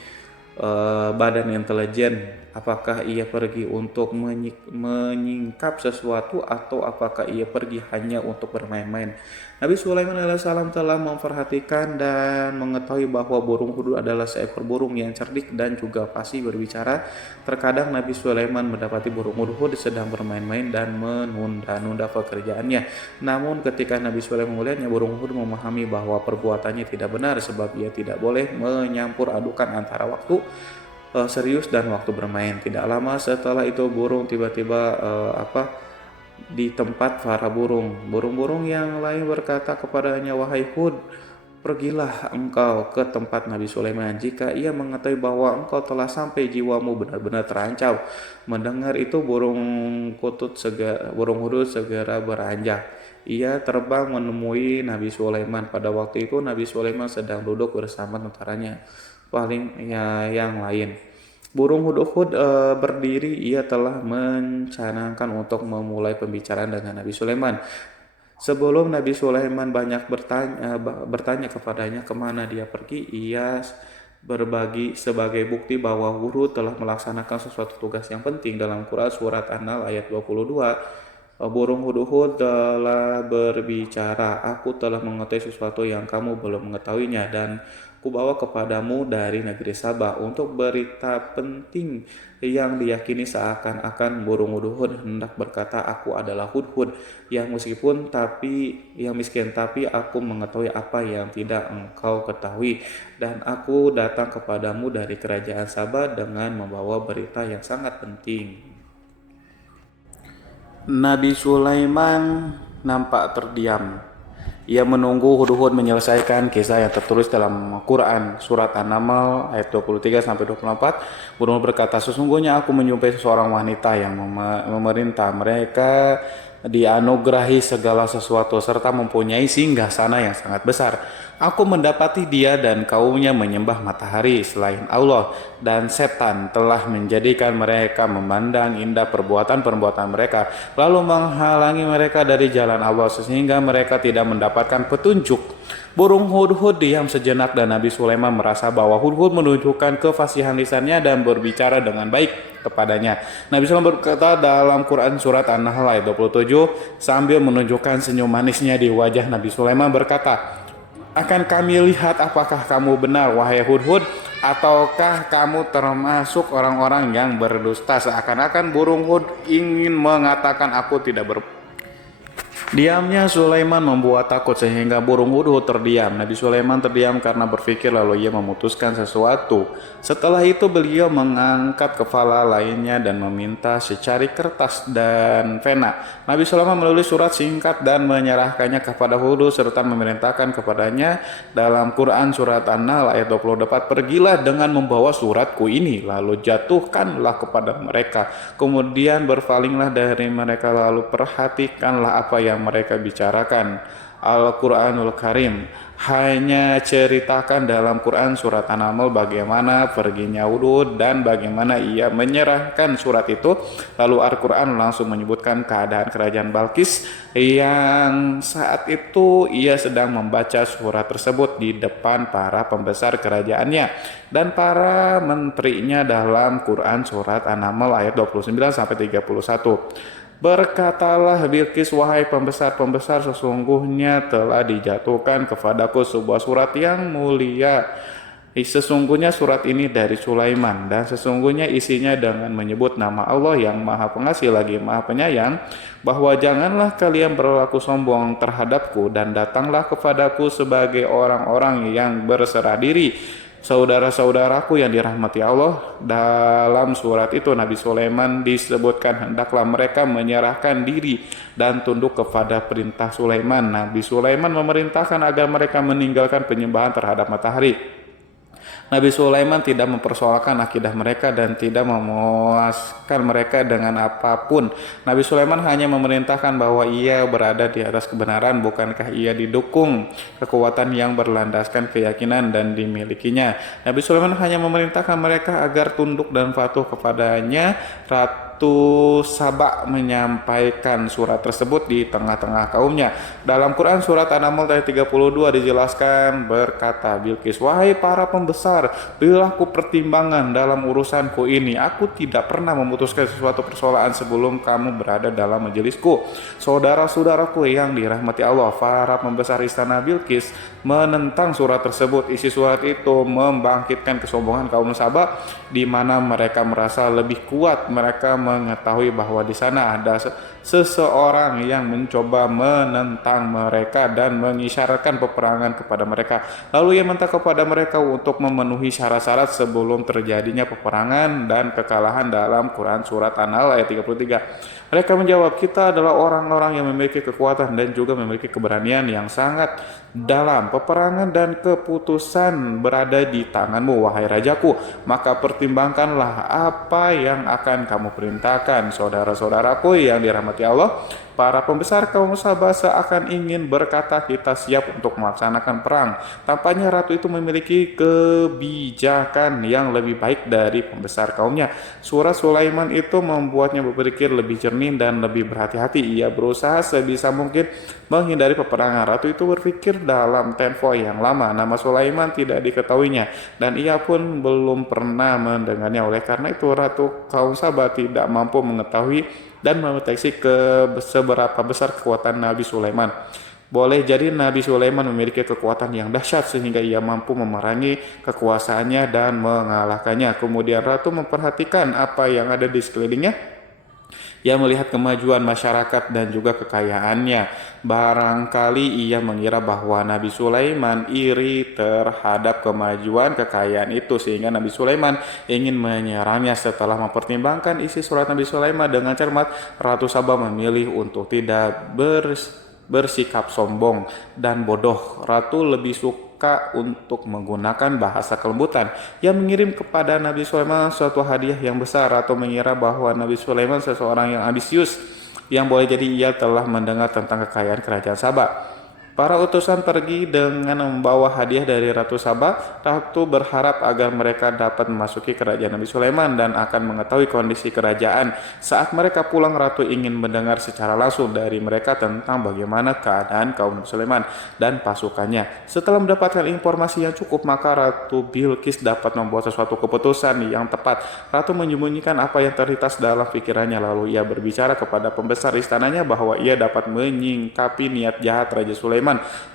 badan intelijen. Apakah ia pergi untuk menyingkap sesuatu atau apakah ia pergi hanya untuk bermain-main? Nabi Sulaiman alaihissalam telah memperhatikan dan mengetahui bahwa burung hudhud adalah seekor burung yang cerdik dan juga fasih berbicara. Terkadang Nabi Sulaiman mendapati burung hudhud sedang bermain-main dan menunda-nunda pekerjaannya. Namun ketika Nabi Sulaiman melihatnya, burung hudhud memahami bahwa perbuatannya tidak benar sebab ia tidak boleh menyampur adukan antara waktu serius dan waktu bermain. Tidak lama setelah itu burung tiba-tiba di tempat para burung-burung yang lain berkata kepadanya, "Wahai Hud, pergilah engkau ke tempat Nabi Sulaiman. Jika ia mengetahui bahwa engkau telah sampai, jiwamu benar-benar terancam." Mendengar itu burung hudhud segera beranjak. Ia terbang menemui Nabi Sulaiman. Pada waktu itu Nabi Sulaiman sedang duduk bersama tentaranya yang lain. Burung hudhud berdiri. Ia telah mencanangkan untuk memulai pembicaraan dengan Nabi Sulaiman. Sebelum Nabi Sulaiman banyak bertanya kepadanya kemana dia pergi, ia berbagi sebagai bukti bahwa hudhud telah melaksanakan sesuatu tugas yang penting. Dalam Quran surat An-Nahl ayat 22, burung hudhud telah berbicara, "Aku telah mengetahui sesuatu yang kamu belum mengetahuinya dan kubawa kepadamu dari negeri Sabah untuk berita penting yang diyakini." Seakan-akan burung hudhud hendak berkata, "Aku adalah hudhud yang miskin, tapi aku mengetahui apa yang tidak engkau ketahui, dan aku datang kepadamu dari kerajaan Sabah dengan membawa berita yang sangat penting." Nabi Sulaiman nampak terdiam. Ia menunggu Hudhud menyelesaikan kisah yang tertulis dalam Quran surat An-Naml ayat 23 sampai 24. Hudhud berkata, sesungguhnya aku menjumpai seseorang wanita yang memerintah mereka dianugerahi segala sesuatu serta mempunyai singgasana yang sangat besar. Aku mendapati dia dan kaumnya menyembah matahari selain Allah, dan setan telah menjadikan mereka memandang indah perbuatan-perbuatan mereka, lalu menghalangi mereka dari jalan Allah sehingga mereka tidak mendapatkan petunjuk. Burung Hudhud diam sejenak dan Nabi Sulaiman merasa bahwa Hudhud menunjukkan kefasihan lisannya dan berbicara dengan baik kepadanya. Nabi Sulaiman berkata dalam Quran surat An-Nahl ayat 27 sambil menunjukkan senyum manisnya di wajah Nabi Sulaiman berkata, akan kami lihat apakah kamu benar wahai Hudhud, ataukah kamu termasuk orang-orang yang berdusta. Seakan-akan burung Hud ingin mengatakan aku tidak Diamnya Sulaiman membuat takut sehingga burung Hudhud terdiam. Nabi Sulaiman terdiam karena berpikir, lalu ia memutuskan sesuatu. Setelah itu beliau mengangkat kepala lainnya dan meminta secari kertas dan pena. Nabi Sulaiman menulis surat singkat dan menyerahkannya kepada Hudhud serta memerintahkan kepadanya dalam Quran surat An-Nahl ayat 24, pergilah dengan membawa suratku ini, lalu jatuhkanlah kepada mereka. Kemudian berpalinglah dari mereka, lalu perhatikanlah apa yang mereka bicarakan. Al-Quranul Karim hanya ceritakan dalam Quran surat An-Naml bagaimana perginya Hudhud dan bagaimana ia menyerahkan surat itu. Lalu Al-Quran langsung menyebutkan keadaan kerajaan Balqis yang saat itu ia sedang membaca surat tersebut di depan para pembesar kerajaannya dan para menterinya dalam Quran surat An-Naml ayat 29 sampai 31. Berkatalah Bilqis, wahai pembesar-pembesar, sesungguhnya telah dijatuhkan kepadaku sebuah surat yang mulia. Sesungguhnya surat ini dari Sulaiman, dan sesungguhnya isinya dengan menyebut nama Allah yang Maha Pengasih lagi Maha Penyayang, bahwa janganlah kalian berlaku sombong terhadapku dan datanglah kepadaku sebagai orang-orang yang berserah diri. Saudara-saudaraku yang dirahmati Allah, dalam surat itu Nabi Sulaiman disebutkan hendaklah mereka menyerahkan diri dan tunduk kepada perintah Sulaiman. Nabi Sulaiman memerintahkan agar mereka meninggalkan penyembahan terhadap matahari. Nabi Sulaiman tidak mempersoalkan akidah mereka dan tidak memuaskan mereka dengan apapun. Nabi Sulaiman hanya memerintahkan bahwa ia berada di atas kebenaran, bukankah ia didukung kekuatan yang berlandaskan keyakinan dan dimilikinya. Nabi Sulaiman hanya memerintahkan mereka agar tunduk dan patuh kepadanya. Ratu Saba menyampaikan surat tersebut di tengah-tengah kaumnya. Dalam Quran surat An-Naml ayat 32 dijelaskan berkata Bilqis, wahai para pembesar, berilah aku pertimbangan dalam urusanku ini. Aku tidak pernah memutuskan sesuatu persoalan sebelum kamu berada dalam majelisku. Saudara-saudaraku yang dirahmati Allah, para pembesar istana Bilqis menentang surat tersebut. Isi surat itu membangkitkan kesombongan kaum Saba, di mana mereka merasa lebih kuat. Mereka mengetahui bahwa di sana ada seseorang yang mencoba menentang mereka dan mengisyaratkan peperangan kepada mereka. Lalu ia minta kepada mereka untuk memenuhi syarat-syarat sebelum terjadinya peperangan dan kekalahan dalam Quran surat An-Nahl ayat 33. Mereka menjawab, kita adalah orang-orang yang memiliki kekuatan dan juga memiliki keberanian yang sangat dalam. Peperangan dan keputusan berada di tanganmu, wahai rajaku. Maka pertimbangkanlah apa yang akan kamu perintahkan. Saudara-saudaraku yang dirahmati Allah, para pembesar kaum Saba seakan ingin berkata kita siap untuk melaksanakan perang. Tampaknya ratu itu memiliki kebijakan yang lebih baik dari pembesar kaumnya. Surat Sulaiman itu membuatnya berpikir lebih jernih dan lebih berhati-hati. Ia berusaha sebisa mungkin menghindari peperangan. Ratu itu berpikir dalam tempo yang lama. Nama Sulaiman tidak diketahuinya dan ia pun belum pernah mendengarnya. Oleh karena itu ratu kaum Saba tidak mampu mengetahui dan mendeteksi seberapa besar kekuatan Nabi Sulaiman. Boleh jadi Nabi Sulaiman memiliki kekuatan yang dahsyat sehingga ia mampu memerangi kekuasaannya dan mengalahkannya. Kemudian ratu memperhatikan apa yang ada di sekelilingnya. Ia melihat kemajuan masyarakat dan juga kekayaannya. Barangkali ia mengira bahwa Nabi Sulaiman iri terhadap kemajuan kekayaan itu sehingga Nabi Sulaiman ingin menyerangnya. Setelah mempertimbangkan isi surat Nabi Sulaiman dengan cermat, Ratu Saba memilih untuk tidak bersikap sombong dan bodoh. Ratu lebih suka untuk menggunakan bahasa kelembutan. Ia mengirim kepada Nabi Sulaiman suatu hadiah yang besar. Ratu mengira bahwa Nabi Sulaiman seseorang yang ambisius, yang boleh jadi ia telah mendengar tentang kekayaan kerajaan Sabah. Para utusan pergi dengan membawa hadiah dari Ratu Sabah. Ratu berharap agar mereka dapat memasuki kerajaan Nabi Sulaiman dan akan mengetahui kondisi kerajaan. Saat mereka pulang, Ratu ingin mendengar secara langsung dari mereka tentang bagaimana keadaan kaum Nabi Sulaiman dan pasukannya. Setelah mendapatkan informasi yang cukup, maka Ratu Bilqis dapat membuat sesuatu keputusan yang tepat. Ratu menyembunyikan apa yang terlintas dalam pikirannya, lalu ia berbicara kepada pembesar istananya bahwa ia dapat menyingkapi niat jahat Raja Sulaiman,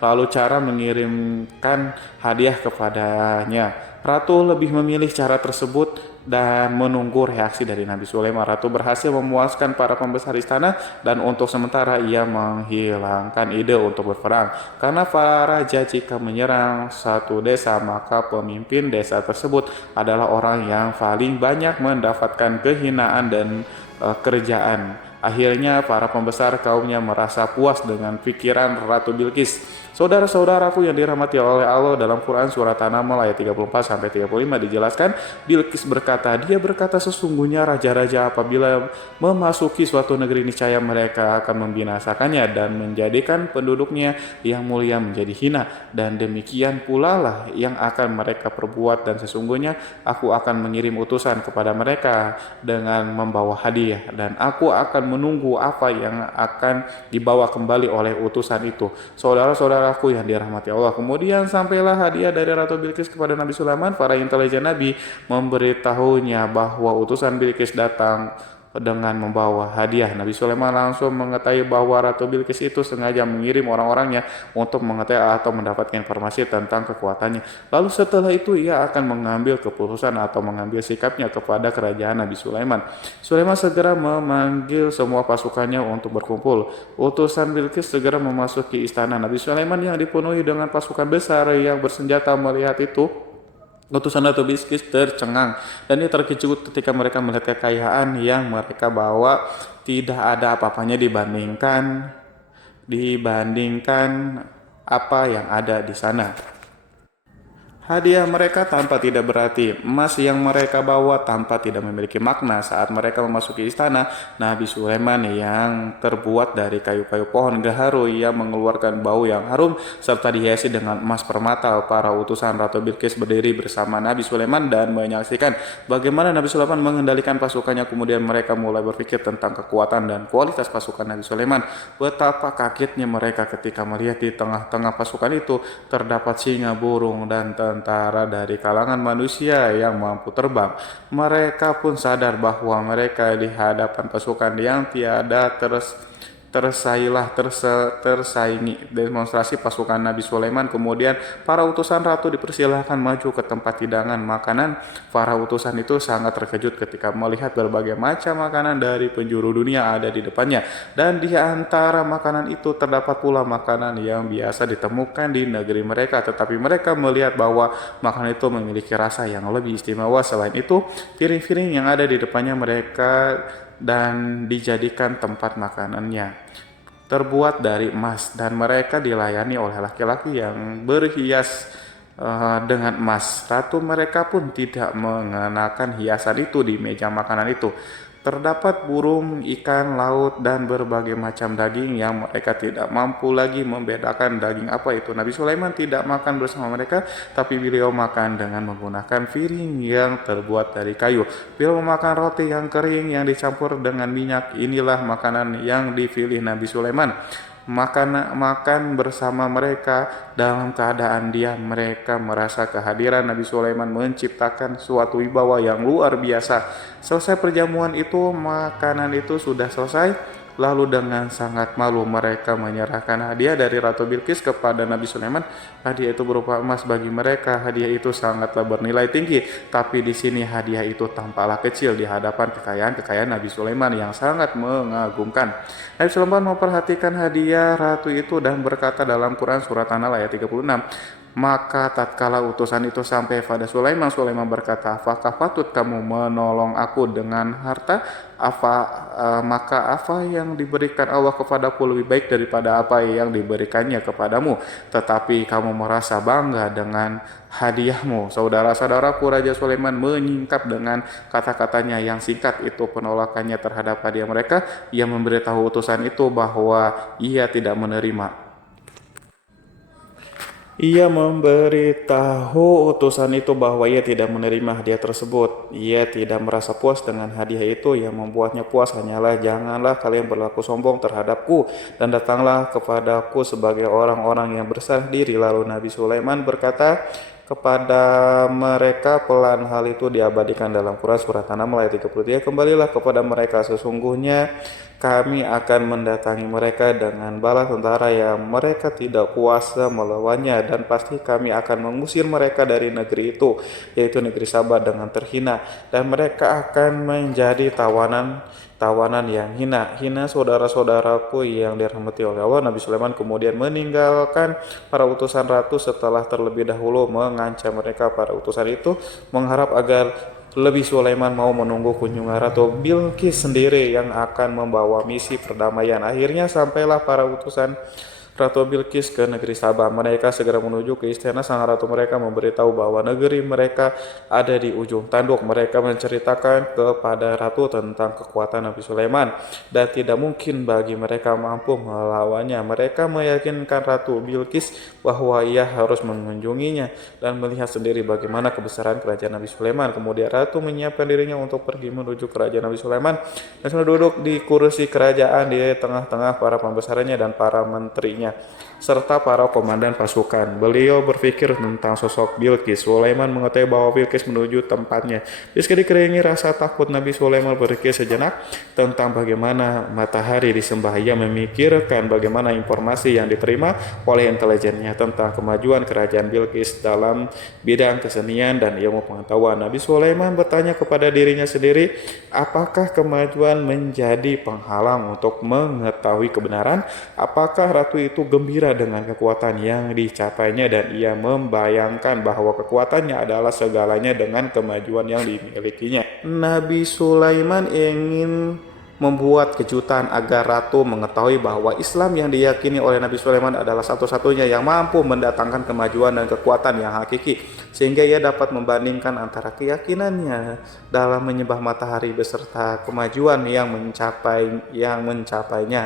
lalu cara mengirimkan hadiah kepadanya. Ratu lebih memilih cara tersebut dan menunggu reaksi dari Nabi Sulaiman. Ratu berhasil memuaskan para pembesar istana dan untuk sementara ia menghilangkan ide untuk berperang. Karena para raja jika menyerang satu desa, maka pemimpin desa tersebut adalah orang yang paling banyak mendapatkan kehinaan dan kerjaan. Akhirnya para pembesar kaumnya merasa puas dengan pikiran Ratu Bilqis. Saudara-saudaraku yang dirahmati oleh Allah, dalam Quran surat An-Naml ayat 34-35 dijelaskan, Bilqis berkata, dia berkata, sesungguhnya raja-raja apabila memasuki suatu negeri niscaya mereka akan membinasakannya dan menjadikan penduduknya yang mulia menjadi hina, dan demikian pula lah yang akan mereka perbuat, dan sesungguhnya aku akan mengirim utusan kepada mereka dengan membawa hadiah, dan aku akan menunggu apa yang akan dibawa kembali oleh utusan itu. Saudara-saudaraku yang dirahmati Allah, kemudian sampailah hadiah dari Ratu Bilqis kepada Nabi Sulaiman. Para intelijen Nabi memberitahunya bahwa utusan Bilqis datang dengan membawa hadiah. Nabi Sulaiman langsung mengetahui bahwa Ratu Bilqis itu sengaja mengirim orang-orangnya untuk mengetahui atau mendapatkan informasi tentang kekuatannya. Lalu setelah itu ia akan mengambil keputusan atau mengambil sikapnya kepada kerajaan Nabi Sulaiman. Sulaiman segera memanggil semua pasukannya untuk berkumpul. Utusan Bilqis segera memasuki istana. Nabi Sulaiman yang dipenuhi dengan pasukan besar yang bersenjata melihat itu, utusan Ratu Bilqis tercengang dan ia terkejut ketika mereka melihat kekayaan yang mereka bawa tidak ada apa-apanya dibandingkan apa yang ada di sana. Hadiah mereka tanpa tidak berarti, emas yang mereka bawa tanpa tidak memiliki makna. Saat mereka memasuki istana Nabi Sulaiman yang terbuat dari kayu-kayu pohon gaharu, ia mengeluarkan bau yang harum serta dihiasi dengan emas permata. Para utusan Ratu Bilqis berdiri bersama Nabi Sulaiman dan menyaksikan bagaimana Nabi Sulaiman mengendalikan pasukannya. Kemudian mereka mulai berpikir tentang kekuatan dan kualitas pasukan Nabi Sulaiman. Betapa kagetnya mereka ketika melihat di tengah-tengah pasukan itu terdapat singa, burung, dan tentara dari kalangan manusia yang mampu terbang. Mereka pun sadar bahwa mereka di hadapan pasukan yang tiada tersaingi. Demonstrasi pasukan Nabi Sulaiman. Kemudian para utusan ratu dipersilahkan maju ke tempat hidangan makanan. Para utusan itu sangat terkejut ketika melihat berbagai macam makanan dari penjuru dunia ada di depannya, dan di antara makanan itu terdapat pula makanan yang biasa ditemukan di negeri mereka, tetapi mereka melihat bahwa makanan itu memiliki rasa yang lebih istimewa. Selain itu, piring-piring yang ada di depannya mereka dan dijadikan tempat makanannya terbuat dari emas, dan mereka dilayani oleh laki-laki yang berhias dengan emas. Ratu mereka pun tidak mengenakan hiasan itu di meja makanan itu. Terdapat burung, ikan laut, dan berbagai macam daging yang mereka tidak mampu lagi membedakan daging apa itu. Nabi Sulaiman tidak makan bersama mereka, tapi beliau makan dengan menggunakan piring yang terbuat dari kayu. Beliau memakan roti yang kering yang dicampur dengan minyak. Inilah makanan yang dipilih Nabi Sulaiman. Makan bersama mereka dalam keadaan diam. Mereka merasa kehadiran Nabi Sulaiman menciptakan suatu wibawa yang luar biasa. Selesai perjamuan itu, makanan itu sudah selesai. Lalu dengan sangat malu mereka menyerahkan hadiah dari Ratu Bilqis kepada Nabi Sulaiman. Hadiah itu berupa emas. Bagi mereka hadiah itu sangatlah bernilai tinggi, tapi di sini hadiah itu tampaklah kecil di hadapan kekayaan Nabi Sulaiman yang sangat mengagumkan. Nabi Sulaiman memperhatikan hadiah ratu itu dan berkata dalam Quran surat An-Nahl ayat 36, Maka tatkala utusan itu sampai pada Sulaiman, Sulaiman berkata, apakah patut kamu menolong aku dengan harta? Maka apa yang diberikan Allah kepadaku lebih baik daripada apa yang diberikannya kepadamu. Tetapi kamu merasa bangga dengan hadiahmu. Saudara-saudaraku, Raja Sulaiman menyingkap dengan kata-katanya yang singkat itu penolakannya terhadap hadiah mereka. Ia memberitahu utusan itu bahwa ia tidak menerima. Ia memberitahu utusan itu bahwa ia tidak menerima hadiah tersebut. Ia tidak merasa puas dengan hadiah itu. Yang membuatnya puas hanyalah, janganlah kalian berlaku sombong terhadapku dan datanglah kepadaku sebagai orang-orang yang berserah diri. Lalu Nabi Sulaiman berkata kepada mereka, pelan hal itu diabadikan dalam Quran surat An-Naml ayat 33, kembalilah kepada mereka, sesungguhnya kami akan mendatangi mereka dengan bala tentara yang mereka tidak kuasa melawannya, dan pasti kami akan mengusir mereka dari negeri itu, yaitu negeri Sabah, dengan terhina, dan mereka akan menjadi tawanan yang hina. Saudara-saudaraku yang dirahmati oleh Allah, Nabi Sulaiman kemudian meninggalkan para utusan ratu setelah terlebih dahulu mengancam mereka. Para utusan itu mengharap agar lebih Sulaiman mau menunggu kunjungan Ratu Bilqis sendiri yang akan membawa misi perdamaian. Akhirnya sampailah para utusan Ratu Bilqis ke negeri Sabah. Mereka segera menuju ke istana sang ratu. Mereka memberitahu bahwa negeri mereka ada di ujung tanduk. Mereka menceritakan kepada ratu tentang kekuatan Nabi Sulaiman dan tidak mungkin bagi mereka mampu melawannya. Mereka meyakinkan Ratu Bilqis bahwa ia harus mengunjunginya dan melihat sendiri bagaimana kebesaran kerajaan Nabi Sulaiman. Kemudian ratu menyiapkan dirinya untuk pergi menuju kerajaan Nabi Sulaiman dan sudah duduk di kursi kerajaan di tengah-tengah para pembesarnya dan para menterinya serta para komandan pasukan. Beliau berpikir tentang sosok Bilqis. Sulaiman mengetahui bahwa Bilqis menuju tempatnya. Meski dikelilingi rasa takut, Nabi Sulaiman berpikir sejenak tentang bagaimana matahari disembah. Ia memikirkan bagaimana informasi yang diterima oleh intelijennya tentang kemajuan kerajaan Bilqis dalam bidang kesenian dan ilmu pengetahuan. Nabi Sulaiman bertanya kepada dirinya sendiri, apakah kemajuan menjadi penghalang untuk mengetahui kebenaran? Apakah ratu itu gembira dengan kekuatan yang dicapainya, dan ia membayangkan bahwa kekuatannya adalah segalanya dengan kemajuan yang dimilikinya. Nabi Sulaiman ingin membuat kejutan agar ratu mengetahui bahwa Islam yang diyakini oleh Nabi Sulaiman adalah satu-satunya yang mampu mendatangkan kemajuan dan kekuatan yang hakiki, sehingga ia dapat membandingkan antara keyakinannya dalam menyembah matahari beserta kemajuan yang mencapainya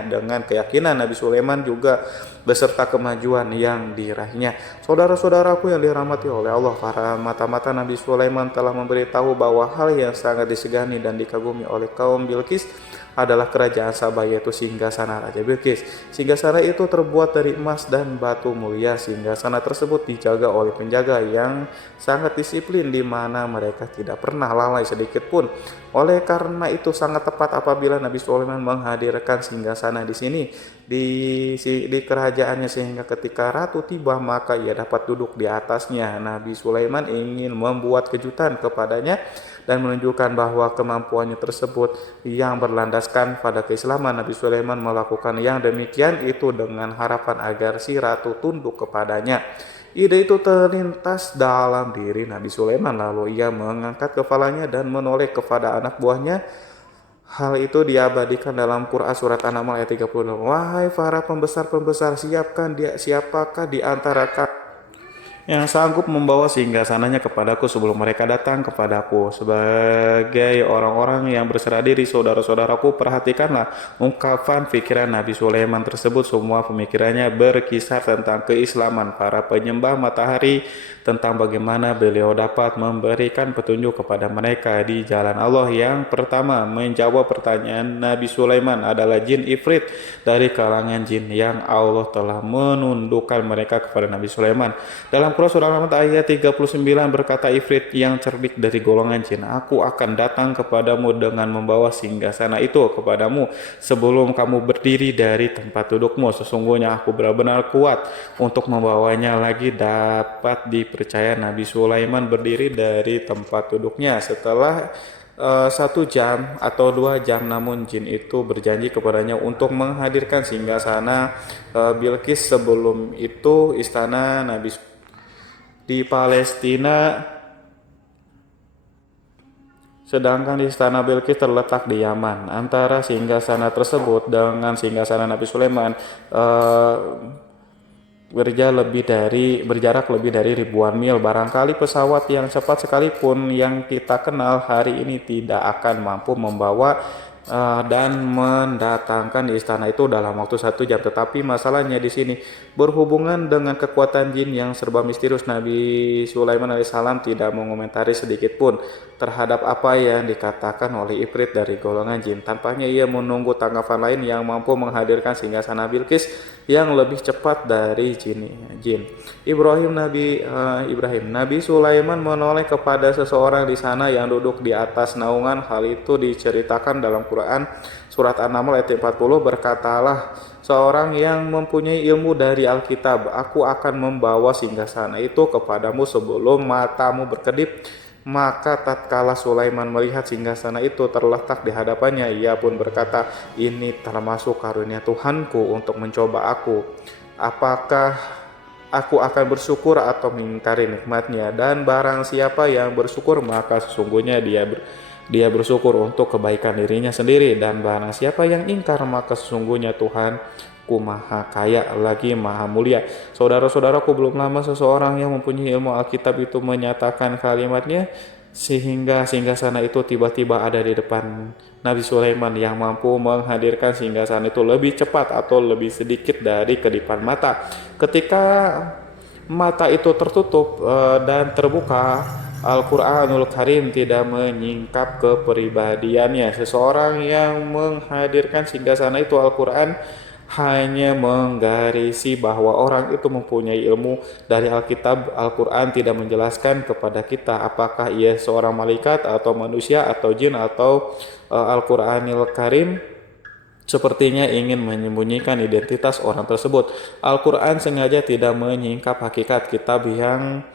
dengan keyakinan Nabi Sulaiman juga beserta kemajuan yang diraihnya. Saudara-saudaraku yang dirahmati oleh Allah, para mata-mata Nabi Sulaiman telah memberitahu bahwa hal yang sangat disegani dan dikagumi oleh kaum Bilqis adalah kerajaan Sabah, yaitu singgasana Raja Bilqis. Singgasana itu terbuat dari emas dan batu mulia. Singgasana tersebut dijaga oleh penjaga yang sangat disiplin, di mana mereka tidak pernah lalai sedikit pun. Oleh karena itu sangat tepat apabila Nabi Sulaiman menghadirkan singgasana di sini di kerajaannya, sehingga ketika ratu tiba maka ia dapat duduk di atasnya. Nabi Sulaiman ingin membuat kejutan kepadanya dan menunjukkan bahwa kemampuannya tersebut yang berlandaskan pada keislaman. Nabi Sulaiman melakukan yang demikian itu dengan harapan agar si ratu tunduk kepadanya. Ide itu terlintas dalam diri Nabi Sulaiman, lalu ia mengangkat kepalanya dan menoleh kepada anak buahnya. Hal itu diabadikan dalam Quran surat An-Naml ayat 30. Wahai para pembesar-pembesar, siapakah di antara kalian yang sanggup membawa singgasananya kepadaku sebelum mereka datang kepadaku? Sebagai orang-orang yang berserah diri, saudara-saudaraku, perhatikanlah ungkapan pikiran Nabi Sulaiman tersebut. Semua pemikirannya berkisar tentang keislaman para penyembah matahari, tentang bagaimana beliau dapat memberikan petunjuk kepada mereka di jalan Allah. Yang pertama menjawab pertanyaan Nabi Sulaiman adalah jin Ifrit dari kalangan jin yang Allah telah menundukkan mereka kepada Nabi Sulaiman. Dalam Quran surah Al-An'am ayat 39 berkata Ifrit yang cerdik dari golongan jin, aku akan datang kepadamu dengan membawa singgasana itu kepadamu sebelum kamu berdiri dari tempat dudukmu. Sesungguhnya aku benar-benar kuat untuk membawanya lagi. Dapat dipercaya Nabi Sulaiman berdiri dari tempat duduknya setelah 1 jam atau 2 jam, namun jin itu berjanji kepadanya untuk menghadirkan singgasana Bilqis. Sebelum itu istana Nabi di Palestina, sedangkan istana Bilqis terletak di Yaman. Antara singgasana tersebut dengan singgasana Nabi Sulaiman berjarak lebih dari ribuan mil. Barangkali pesawat yang cepat sekalipun yang kita kenal hari ini tidak akan mampu membawa dan mendatangkan di istana itu dalam waktu 1 jam. Tetapi masalahnya di sini berhubungan dengan kekuatan jin yang serba misterius. Nabi Sulaiman alaihissalam tidak mengomentari sedikit pun terhadap apa yang dikatakan oleh Ifrit dari golongan jin. Tampaknya ia menunggu tanggapan lain yang mampu menghadirkan singgasana Bilqis yang lebih cepat dari jin. Nabi Sulaiman menoleh kepada seseorang di sana yang duduk di atas naungan. Hal itu diceritakan dalam Quran surat An-Naml ayat 40. Berkatalah seorang yang mempunyai ilmu dari Alkitab, aku akan membawa singgasana itu kepadamu sebelum matamu berkedip. Maka tatkala Sulaiman melihat singgasana itu terletak di hadapannya, ia pun berkata, ini termasuk karunia Tuhanku untuk mencoba aku. Apakah aku akan bersyukur atau mengingkari nikmatnya? Dan barang siapa yang bersyukur, maka sesungguhnya dia bersyukur untuk kebaikan dirinya sendiri. Dan barang siapa yang ingkar, maka sesungguhnya Tuhanku maha kaya lagi maha mulia. Saudara-saudaraku, belum lama seseorang yang mempunyai ilmu Alkitab itu menyatakan kalimatnya, sehingga singgasana itu tiba-tiba ada di depan Nabi Sulaiman yang mampu menghadirkan singgasana itu lebih cepat atau lebih sedikit dari kedipan mata. Ketika mata itu tertutup dan terbuka, Al-Quranul Karim tidak menyingkap kepribadiannya. Seseorang yang menghadirkan singgasana itu Al-Quran hanya menggarisi bahwa orang itu mempunyai ilmu dari Alkitab. Al-Quran tidak menjelaskan kepada kita apakah ia seorang malaikat atau manusia atau jin atau Al-Quranul Karim sepertinya ingin menyembunyikan identitas orang tersebut. Al-Quran sengaja tidak menyingkap hakikat kitab yang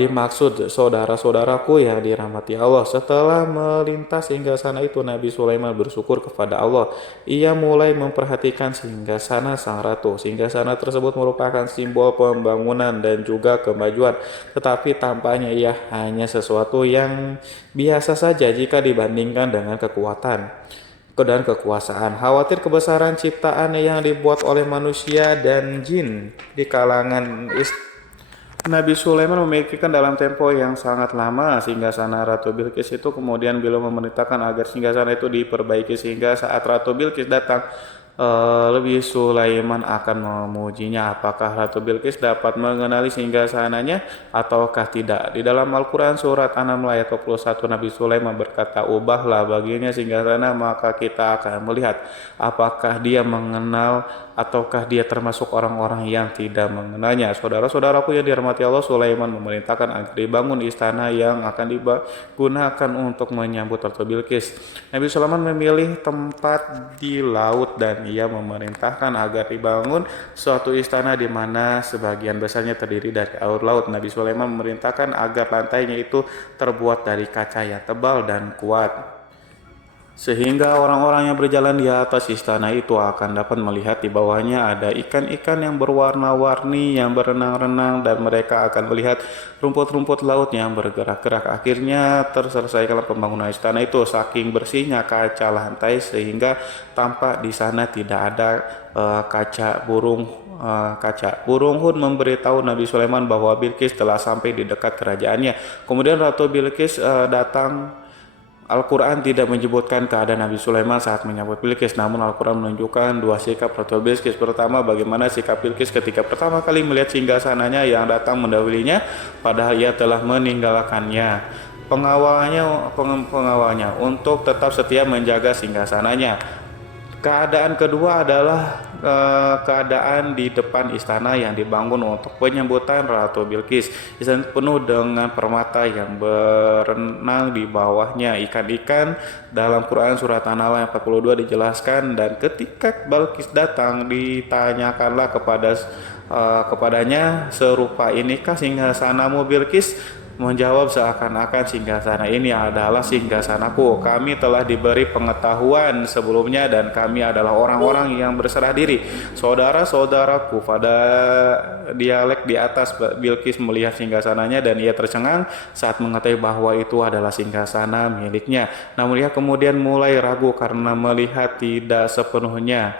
dimaksud. Saudara-saudaraku yang dirahmati Allah, setelah melintas singgasana itu, Nabi Sulaiman bersyukur kepada Allah. Ia mulai memperhatikan singgasana sang ratu. Singgasana tersebut merupakan simbol pembangunan dan juga kemajuan, tetapi tampaknya ia hanya sesuatu yang biasa saja jika dibandingkan dengan kekuatan dan kekuasaan. Khawatir kebesaran ciptaan yang dibuat oleh manusia dan jin di kalangan Nabi Sulaiman memikirkan dalam tempo yang sangat lama singgasana Ratu Bilqis itu. Kemudian beliau memerintahkan agar singgasana itu diperbaiki, sehingga saat Ratu Bilqis datang, lebih Sulaiman akan memujinya. Apakah Ratu Bilqis dapat mengenali singgasananya ataukah tidak? Di dalam Al-Quran surat An-Naml ayat 21, Nabi Sulaiman berkata, ubahlah baginya singgasana, maka kita akan melihat apakah dia mengenal ataukah dia termasuk orang-orang yang tidak mengenalnya. Saudara-saudaraku yang dirahmati Allah, Sulaiman memerintahkan agar dibangun istana yang akan digunakan untuk menyambut Ratu Bilqis. Nabi Sulaiman memilih tempat di laut dan ia memerintahkan agar dibangun suatu istana di mana sebagian besarnya terdiri dari air laut. Nabi Sulaiman memerintahkan agar lantainya itu terbuat dari kaca yang tebal dan kuat, sehingga orang-orang yang berjalan di atas istana itu akan dapat melihat di bawahnya ada ikan-ikan yang berwarna-warni yang berenang-renang, dan mereka akan melihat rumput-rumput laut yang bergerak-gerak. Akhirnya terselesaikan pembangunan istana itu. Saking bersihnya kaca lantai sehingga tampak di sana tidak ada kaca burung. Kaca burung pun memberitahu Nabi Sulaiman bahwa Bilqis telah sampai di dekat kerajaannya. Kemudian Ratu Bilqis datang. Al-Quran tidak menyebutkan keadaan Nabi Sulaiman saat menyambut Bilqis, namun Al-Quran menunjukkan dua sikap Ratu Bilqis. Pertama, bagaimana sikap Bilqis ketika pertama kali melihat singgasananya yang datang mendahulunya, padahal ia telah meninggalkannya pengawalnya untuk tetap setia menjaga singgasananya. Keadaan kedua adalah keadaan di depan istana yang dibangun untuk penyambutan Ratu Bilqis. Istana penuh dengan permata yang berenang di bawahnya ikan-ikan. Dalam Quran surat An-Naml 42 dijelaskan, dan ketika Bilqis datang ditanyakanlah kepadanya, serupa inikah singgasanamu Bilqis? menjawab seakan-akan singgasana ini adalah singgasanaku. Kami telah diberi pengetahuan sebelumnya dan kami adalah orang-orang yang berserah diri. Saudara-saudaraku, pada dialek di atas, Bilqis melihat singgasananya dan ia tercengang saat mengetahui bahwa itu adalah singgasana miliknya. Namun ia kemudian mulai ragu karena melihat tidak sepenuhnya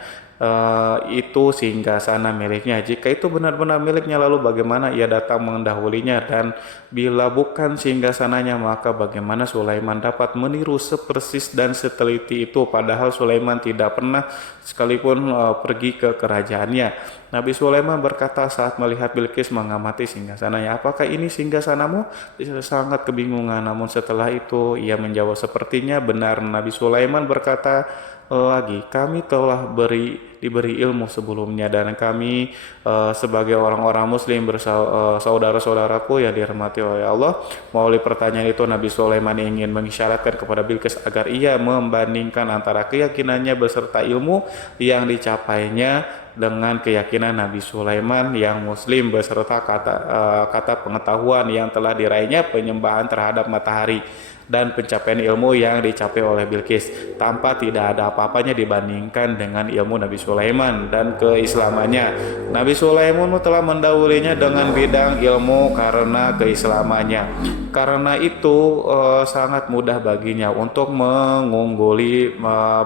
itu singgasana miliknya. Jika itu benar-benar miliknya, lalu bagaimana ia datang mendahulinya? Dan bila bukan singgasananya, maka bagaimana Sulaiman dapat meniru sepersis dan seteliti itu, padahal Sulaiman tidak pernah sekalipun pergi ke kerajaannya. Nabi Sulaiman berkata saat melihat Bilqis mengamati singgasananya, apakah ini singgasanamu? Dia sangat kebingungan, namun setelah itu ia menjawab, sepertinya benar. Nabi Sulaiman berkata lagi, kami telah diberi ilmu sebelumnya dan kami sebagai orang-orang muslim saudara-saudaraku yang dirahmati oleh Allah. Melalui pertanyaan itu Nabi Sulaiman ingin mengisyaratkan kepada Bilqis agar ia membandingkan antara keyakinannya beserta ilmu yang dicapainya dengan keyakinan Nabi Sulaiman yang muslim beserta kata pengetahuan yang telah diraihnya penyembahan terhadap matahari dan pencapaian ilmu yang dicapai oleh Bilqis tanpa tidak ada apa-apanya dibandingkan dengan ilmu Nabi Sulaiman dan keislamannya. Nabi Sulaiman telah mendahulunya dengan bidang ilmu karena keislamannya. Karena itu sangat mudah baginya untuk mengungguli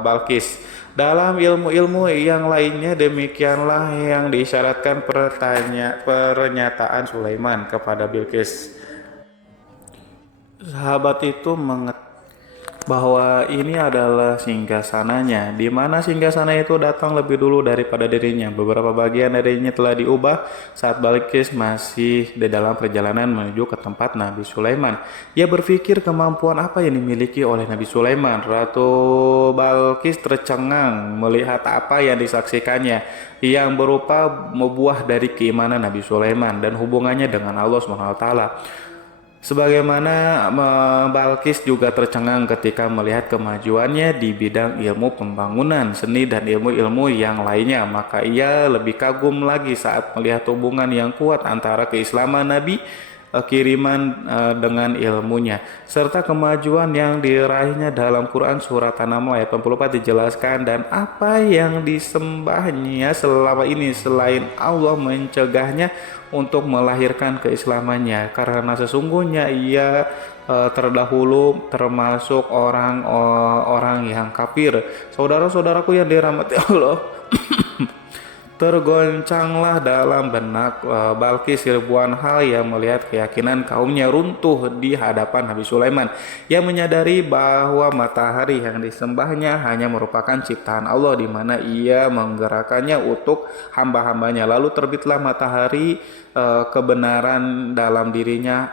Bilqis. Dalam ilmu-ilmu yang lainnya, demikianlah yang diisyaratkan pernyataan Sulaiman kepada Bilqis. Sahabat itu bahwa ini adalah singgasananya, di mana singgasana itu datang lebih dulu daripada dirinya. Beberapa bagian darinya telah diubah saat Bilqis masih di dalam perjalanan menuju ke tempat Nabi Sulaiman. Ia berpikir kemampuan apa yang dimiliki oleh Nabi Sulaiman. Ratu Bilqis tercengang melihat apa yang disaksikannya yang berupa buah dari keimanan Nabi Sulaiman dan hubungannya dengan Allah SWT. Sebagaimana Bilqis juga tercengang ketika melihat kemajuannya di bidang ilmu pembangunan, seni dan ilmu-ilmu yang lainnya, maka ia lebih kagum lagi saat melihat hubungan yang kuat antara keislaman Nabi kiriman dengan ilmunya serta kemajuan yang diraihnya. Dalam Quran surat An-Naml ayat 84 dijelaskan, dan apa yang disembahnya selama ini selain Allah mencegahnya untuk melahirkan keislamannya, karena sesungguhnya ia terdahulu termasuk orang-orang yang kafir. Saudara-saudaraku yang dirahmati Allah, tergoncanglah dalam benak Bilqis ribuan hal yang melihat keyakinan kaumnya runtuh di hadapan Nabi Sulaiman yang menyadari bahwa matahari yang disembahnya hanya merupakan ciptaan Allah, di mana ia menggerakkannya untuk hamba-hambanya. Lalu terbitlah matahari, kebenaran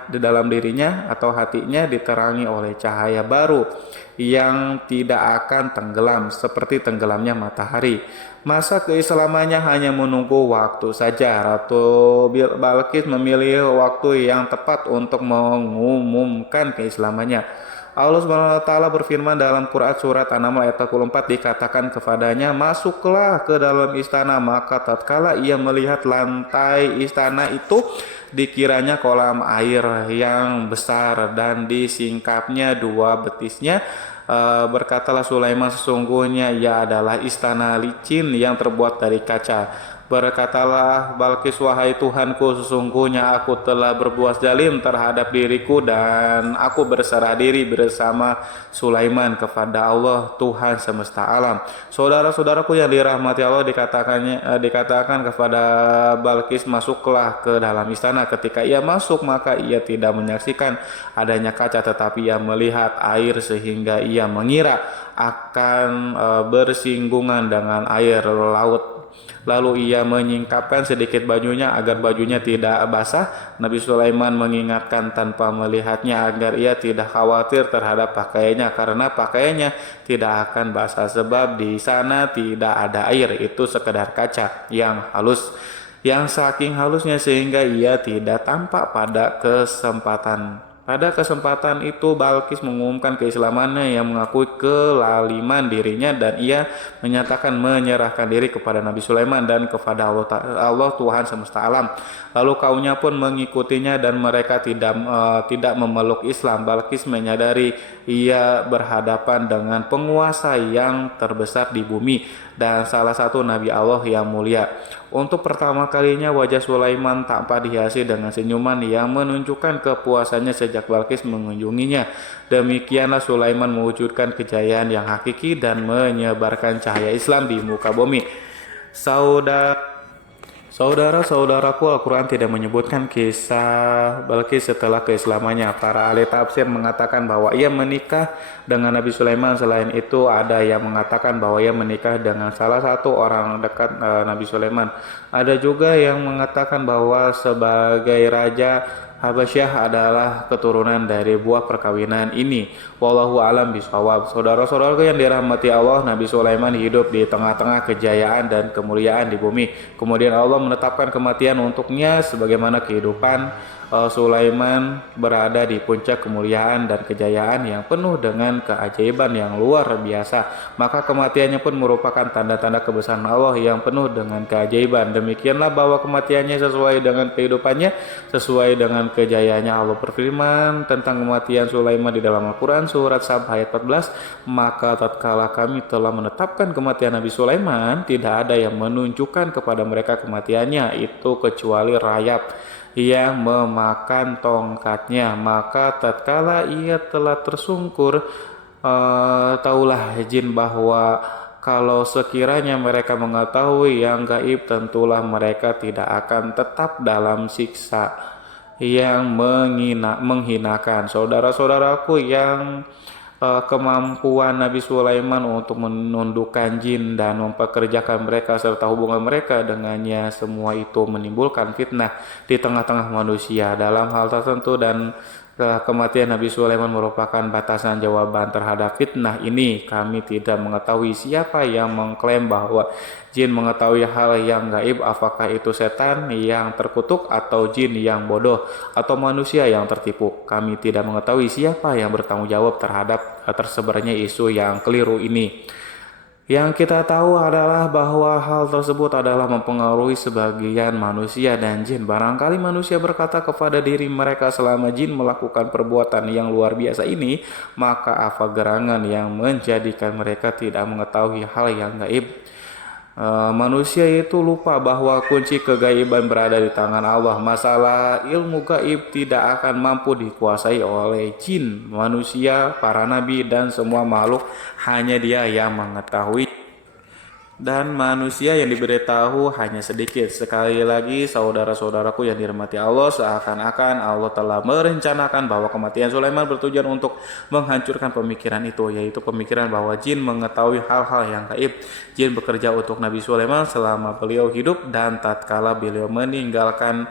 di dalam dirinya atau hatinya diterangi oleh cahaya baru yang tidak akan tenggelam seperti tenggelamnya matahari. Masa keislamannya hanya menunggu waktu saja. Ratu Bilqis memilih waktu yang tepat untuk mengumumkan keislamannya. Allah SWT berfirman dalam Quran surat An-Naml ayat 44, dikatakan kepadanya, masuklah ke dalam istana. Maka tatkala ia melihat lantai istana itu, dikiranya kolam air yang besar dan disingkapnya dua betisnya. Berkatalah Sulaiman, sesungguhnya ia adalah istana licin yang terbuat dari kaca. Berkatalah Bilqis, wahai Tuhanku, sesungguhnya aku telah berbuat zalim terhadap diriku dan aku berserah diri bersama Sulaiman kepada Allah Tuhan semesta alam. Saudara-saudaraku yang dirahmati Allah, dikatakan kepada Bilqis, masuklah ke dalam istana. Ketika ia masuk, maka ia tidak menyaksikan adanya kaca, tetapi ia melihat air sehingga ia mengira akan bersinggungan dengan air laut. Lalu ia menyingkapkan sedikit bajunya agar bajunya tidak basah. Nabi Sulaiman mengingatkan tanpa melihatnya agar ia tidak khawatir terhadap pakaiannya, karena pakaiannya tidak akan basah sebab di sana tidak ada air, itu sekedar kaca yang halus, yang saking halusnya sehingga ia tidak tampak pada kesempatan Pada kesempatan itu Balkis mengumumkan keislamannya yang mengakui kelaliman dirinya dan ia menyatakan menyerahkan diri kepada Nabi Sulaiman dan kepada Allah Tuhan semesta alam. Lalu kaumnya pun mengikutinya dan mereka tidak memeluk Islam. Balkis menyadari ia berhadapan dengan penguasa yang terbesar di bumi dan salah satu Nabi Allah yang mulia. Untuk pertama kalinya wajah Sulaiman tampak dihiasi dengan senyuman yang menunjukkan kepuasannya sejak Balkis mengunjunginya. Demikianlah Sulaiman mewujudkan kejayaan yang hakiki dan menyebarkan cahaya Islam di muka bumi. Saudara-saudaraku, Al-Quran tidak menyebutkan kisah Balkis setelah keislamannya. Para ahli tafsir mengatakan bahwa ia menikah dengan Nabi Sulaiman. Selain itu, ada yang mengatakan bahwa ia menikah dengan salah satu orang dekat Nabi Sulaiman. Ada juga yang mengatakan bahwa sebagai raja Habasyah adalah keturunan dari buah perkawinan ini. Wallahu alam bishawab. Saudara-saudaraku yang dirahmati Allah, Nabi Sulaiman hidup di tengah-tengah kejayaan dan kemuliaan di bumi. Kemudian Allah menetapkan kematian untuknya sebagaimana kehidupan. Sulaiman berada di puncak kemuliaan dan kejayaan yang penuh dengan keajaiban yang luar biasa. Maka kematiannya pun merupakan tanda-tanda kebesaran Allah yang penuh dengan keajaiban. Demikianlah bahwa kematiannya sesuai dengan kehidupannya, sesuai dengan kejayaannya. Allah berfirman tentang kematian Sulaiman di dalam Al-Quran surat Sab ayat 14. Maka tatkala kami telah menetapkan kematian Nabi Sulaiman, tidak ada yang menunjukkan kepada mereka kematiannya itu kecuali rayap yang memakan tongkatnya. Maka tatkala ia telah tersungkur, taulah jin bahwa kalau sekiranya mereka mengetahui yang gaib, tentulah mereka tidak akan tetap dalam siksa yang menghinakan. Saudara-saudaraku yang kemampuan Nabi Sulaiman untuk menundukkan jin dan mempekerjakan mereka serta hubungan mereka dengannya, semua itu menimbulkan fitnah di tengah-tengah manusia dalam hal tertentu, dan kematian Nabi Sulaiman merupakan batasan jawaban terhadap fitnah ini. Kami tidak mengetahui siapa yang mengklaim bahwa jin mengetahui hal yang gaib, apakah itu setan yang terkutuk atau jin yang bodoh atau manusia yang tertipu. Kami tidak mengetahui siapa yang bertanggung jawab terhadap tersebarnya isu yang keliru ini. Yang kita tahu adalah bahwa hal tersebut adalah mempengaruhi sebagian manusia dan jin. Barangkali manusia berkata kepada diri mereka, selama jin melakukan perbuatan yang luar biasa ini, maka apa gerangan yang menjadikan mereka tidak mengetahui hal yang gaib? Manusia itu lupa bahwa kunci kegaiban berada di tangan Allah. Masalah ilmu gaib tidak akan mampu dikuasai oleh jin, manusia, para nabi, dan semua makhluk. Hanya Dia yang mengetahui, dan manusia yang diberitahu hanya sedikit. Sekali lagi, saudara-saudaraku yang dirahmati Allah, seakan-akan Allah telah merencanakan bahwa kematian Sulaiman bertujuan untuk menghancurkan pemikiran itu, yaitu pemikiran bahwa jin mengetahui hal-hal yang gaib. Jin bekerja untuk Nabi Sulaiman selama beliau hidup, dan tatkala beliau meninggalkan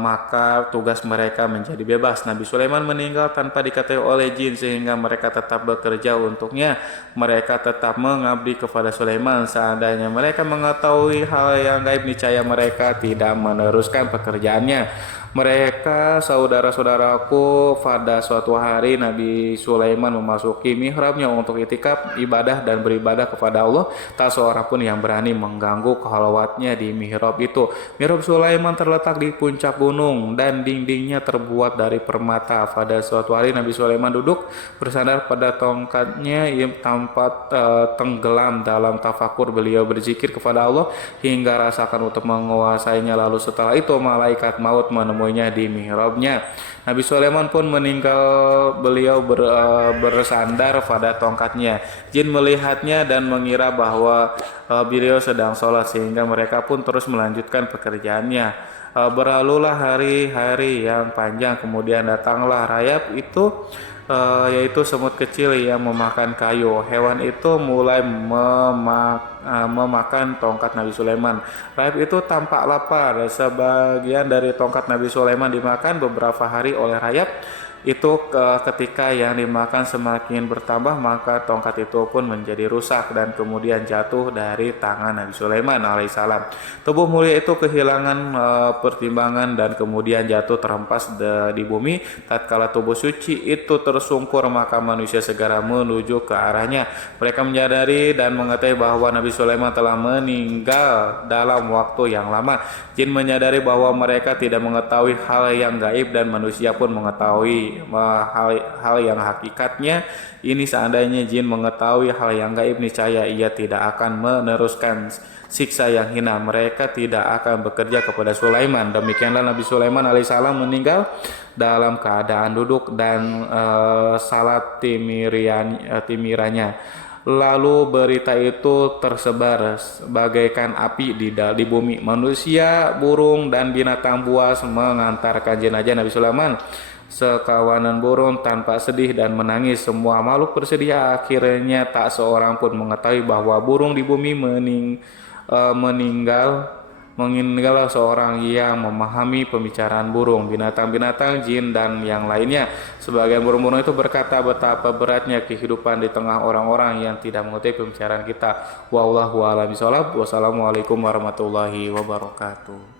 maka tugas mereka menjadi bebas. Nabi Sulaiman meninggal tanpa diketahui oleh jin, sehingga mereka tetap bekerja untuknya. Mereka tetap mengabdi kepada Sulaiman. Seandainya mereka mengetahui hal yang gaib, niscaya mereka tidak meneruskan pekerjaannya. Mereka, saudara-saudaraku, pada suatu hari Nabi Sulaiman memasuki mihrabnya untuk itikaf, ibadah dan beribadah kepada Allah. Tak seorang pun yang berani mengganggu khalwatnya di mihrab itu. Mihrab Sulaiman terletak di puncak gunung dan dindingnya terbuat dari permata. Pada suatu hari Nabi Sulaiman duduk bersandar pada tongkatnya yang tampak tenggelam dalam tafakur. Beliau berzikir kepada Allah hingga rasakan untuk menguasainya. Lalu setelah itu malaikat maut menemuinya di mihrabnya. Nabi Sulaiman pun meninggal, beliau bersandar pada tongkatnya. Jin melihatnya dan mengira bahwa beliau sedang sholat, sehingga mereka pun terus melanjutkan pekerjaannya. Berlalulah hari-hari yang panjang, kemudian datanglah rayap itu, yaitu semut kecil yang memakan kayu. Hewan itu mulai memakan tongkat Nabi Sulaiman. Rayap itu tampak lapar. Sebagian dari tongkat Nabi Sulaiman dimakan beberapa hari oleh rayap itu ketika yang dimakan semakin bertambah, maka tongkat itu pun menjadi rusak dan kemudian jatuh dari tangan Nabi Sulaiman alaihissalam. Tubuh mulia itu kehilangan pertimbangan dan kemudian jatuh terhempas di bumi. Tatkala tubuh suci itu tersungkur, maka manusia segera menuju ke arahnya. Mereka menyadari dan mengetahui bahwa Nabi Sulaiman telah meninggal dalam waktu yang lama. Jin menyadari bahwa mereka tidak mengetahui hal yang gaib dan manusia pun mengetahui hal yang hakikatnya. Ini seandainya jin mengetahui hal yang gaib, niscaya ia tidak akan meneruskan siksa yang hina. Mereka tidak akan bekerja kepada Sulaiman. Demikianlah Nabi Sulaiman alaihissalam meninggal dalam keadaan duduk dan salat timiranya. Lalu berita itu tersebar bagaikan api di bumi. Manusia, burung, dan binatang buas mengantarkan jenazah Nabi Sulaiman. Sekawanan burung tanpa sedih dan menangis. Semua makhluk bersedih. Akhirnya tak seorang pun mengetahui bahwa burung di bumi meninggal seorang yang memahami pembicaraan burung, binatang-binatang, jin, dan yang lainnya. Sebagian burung-burung itu berkata betapa beratnya kehidupan di tengah orang-orang yang tidak mengetahui pembicaraan kita. Wallahu a'lam bishawab. Wassalamualaikum warahmatullahi wabarakatuh.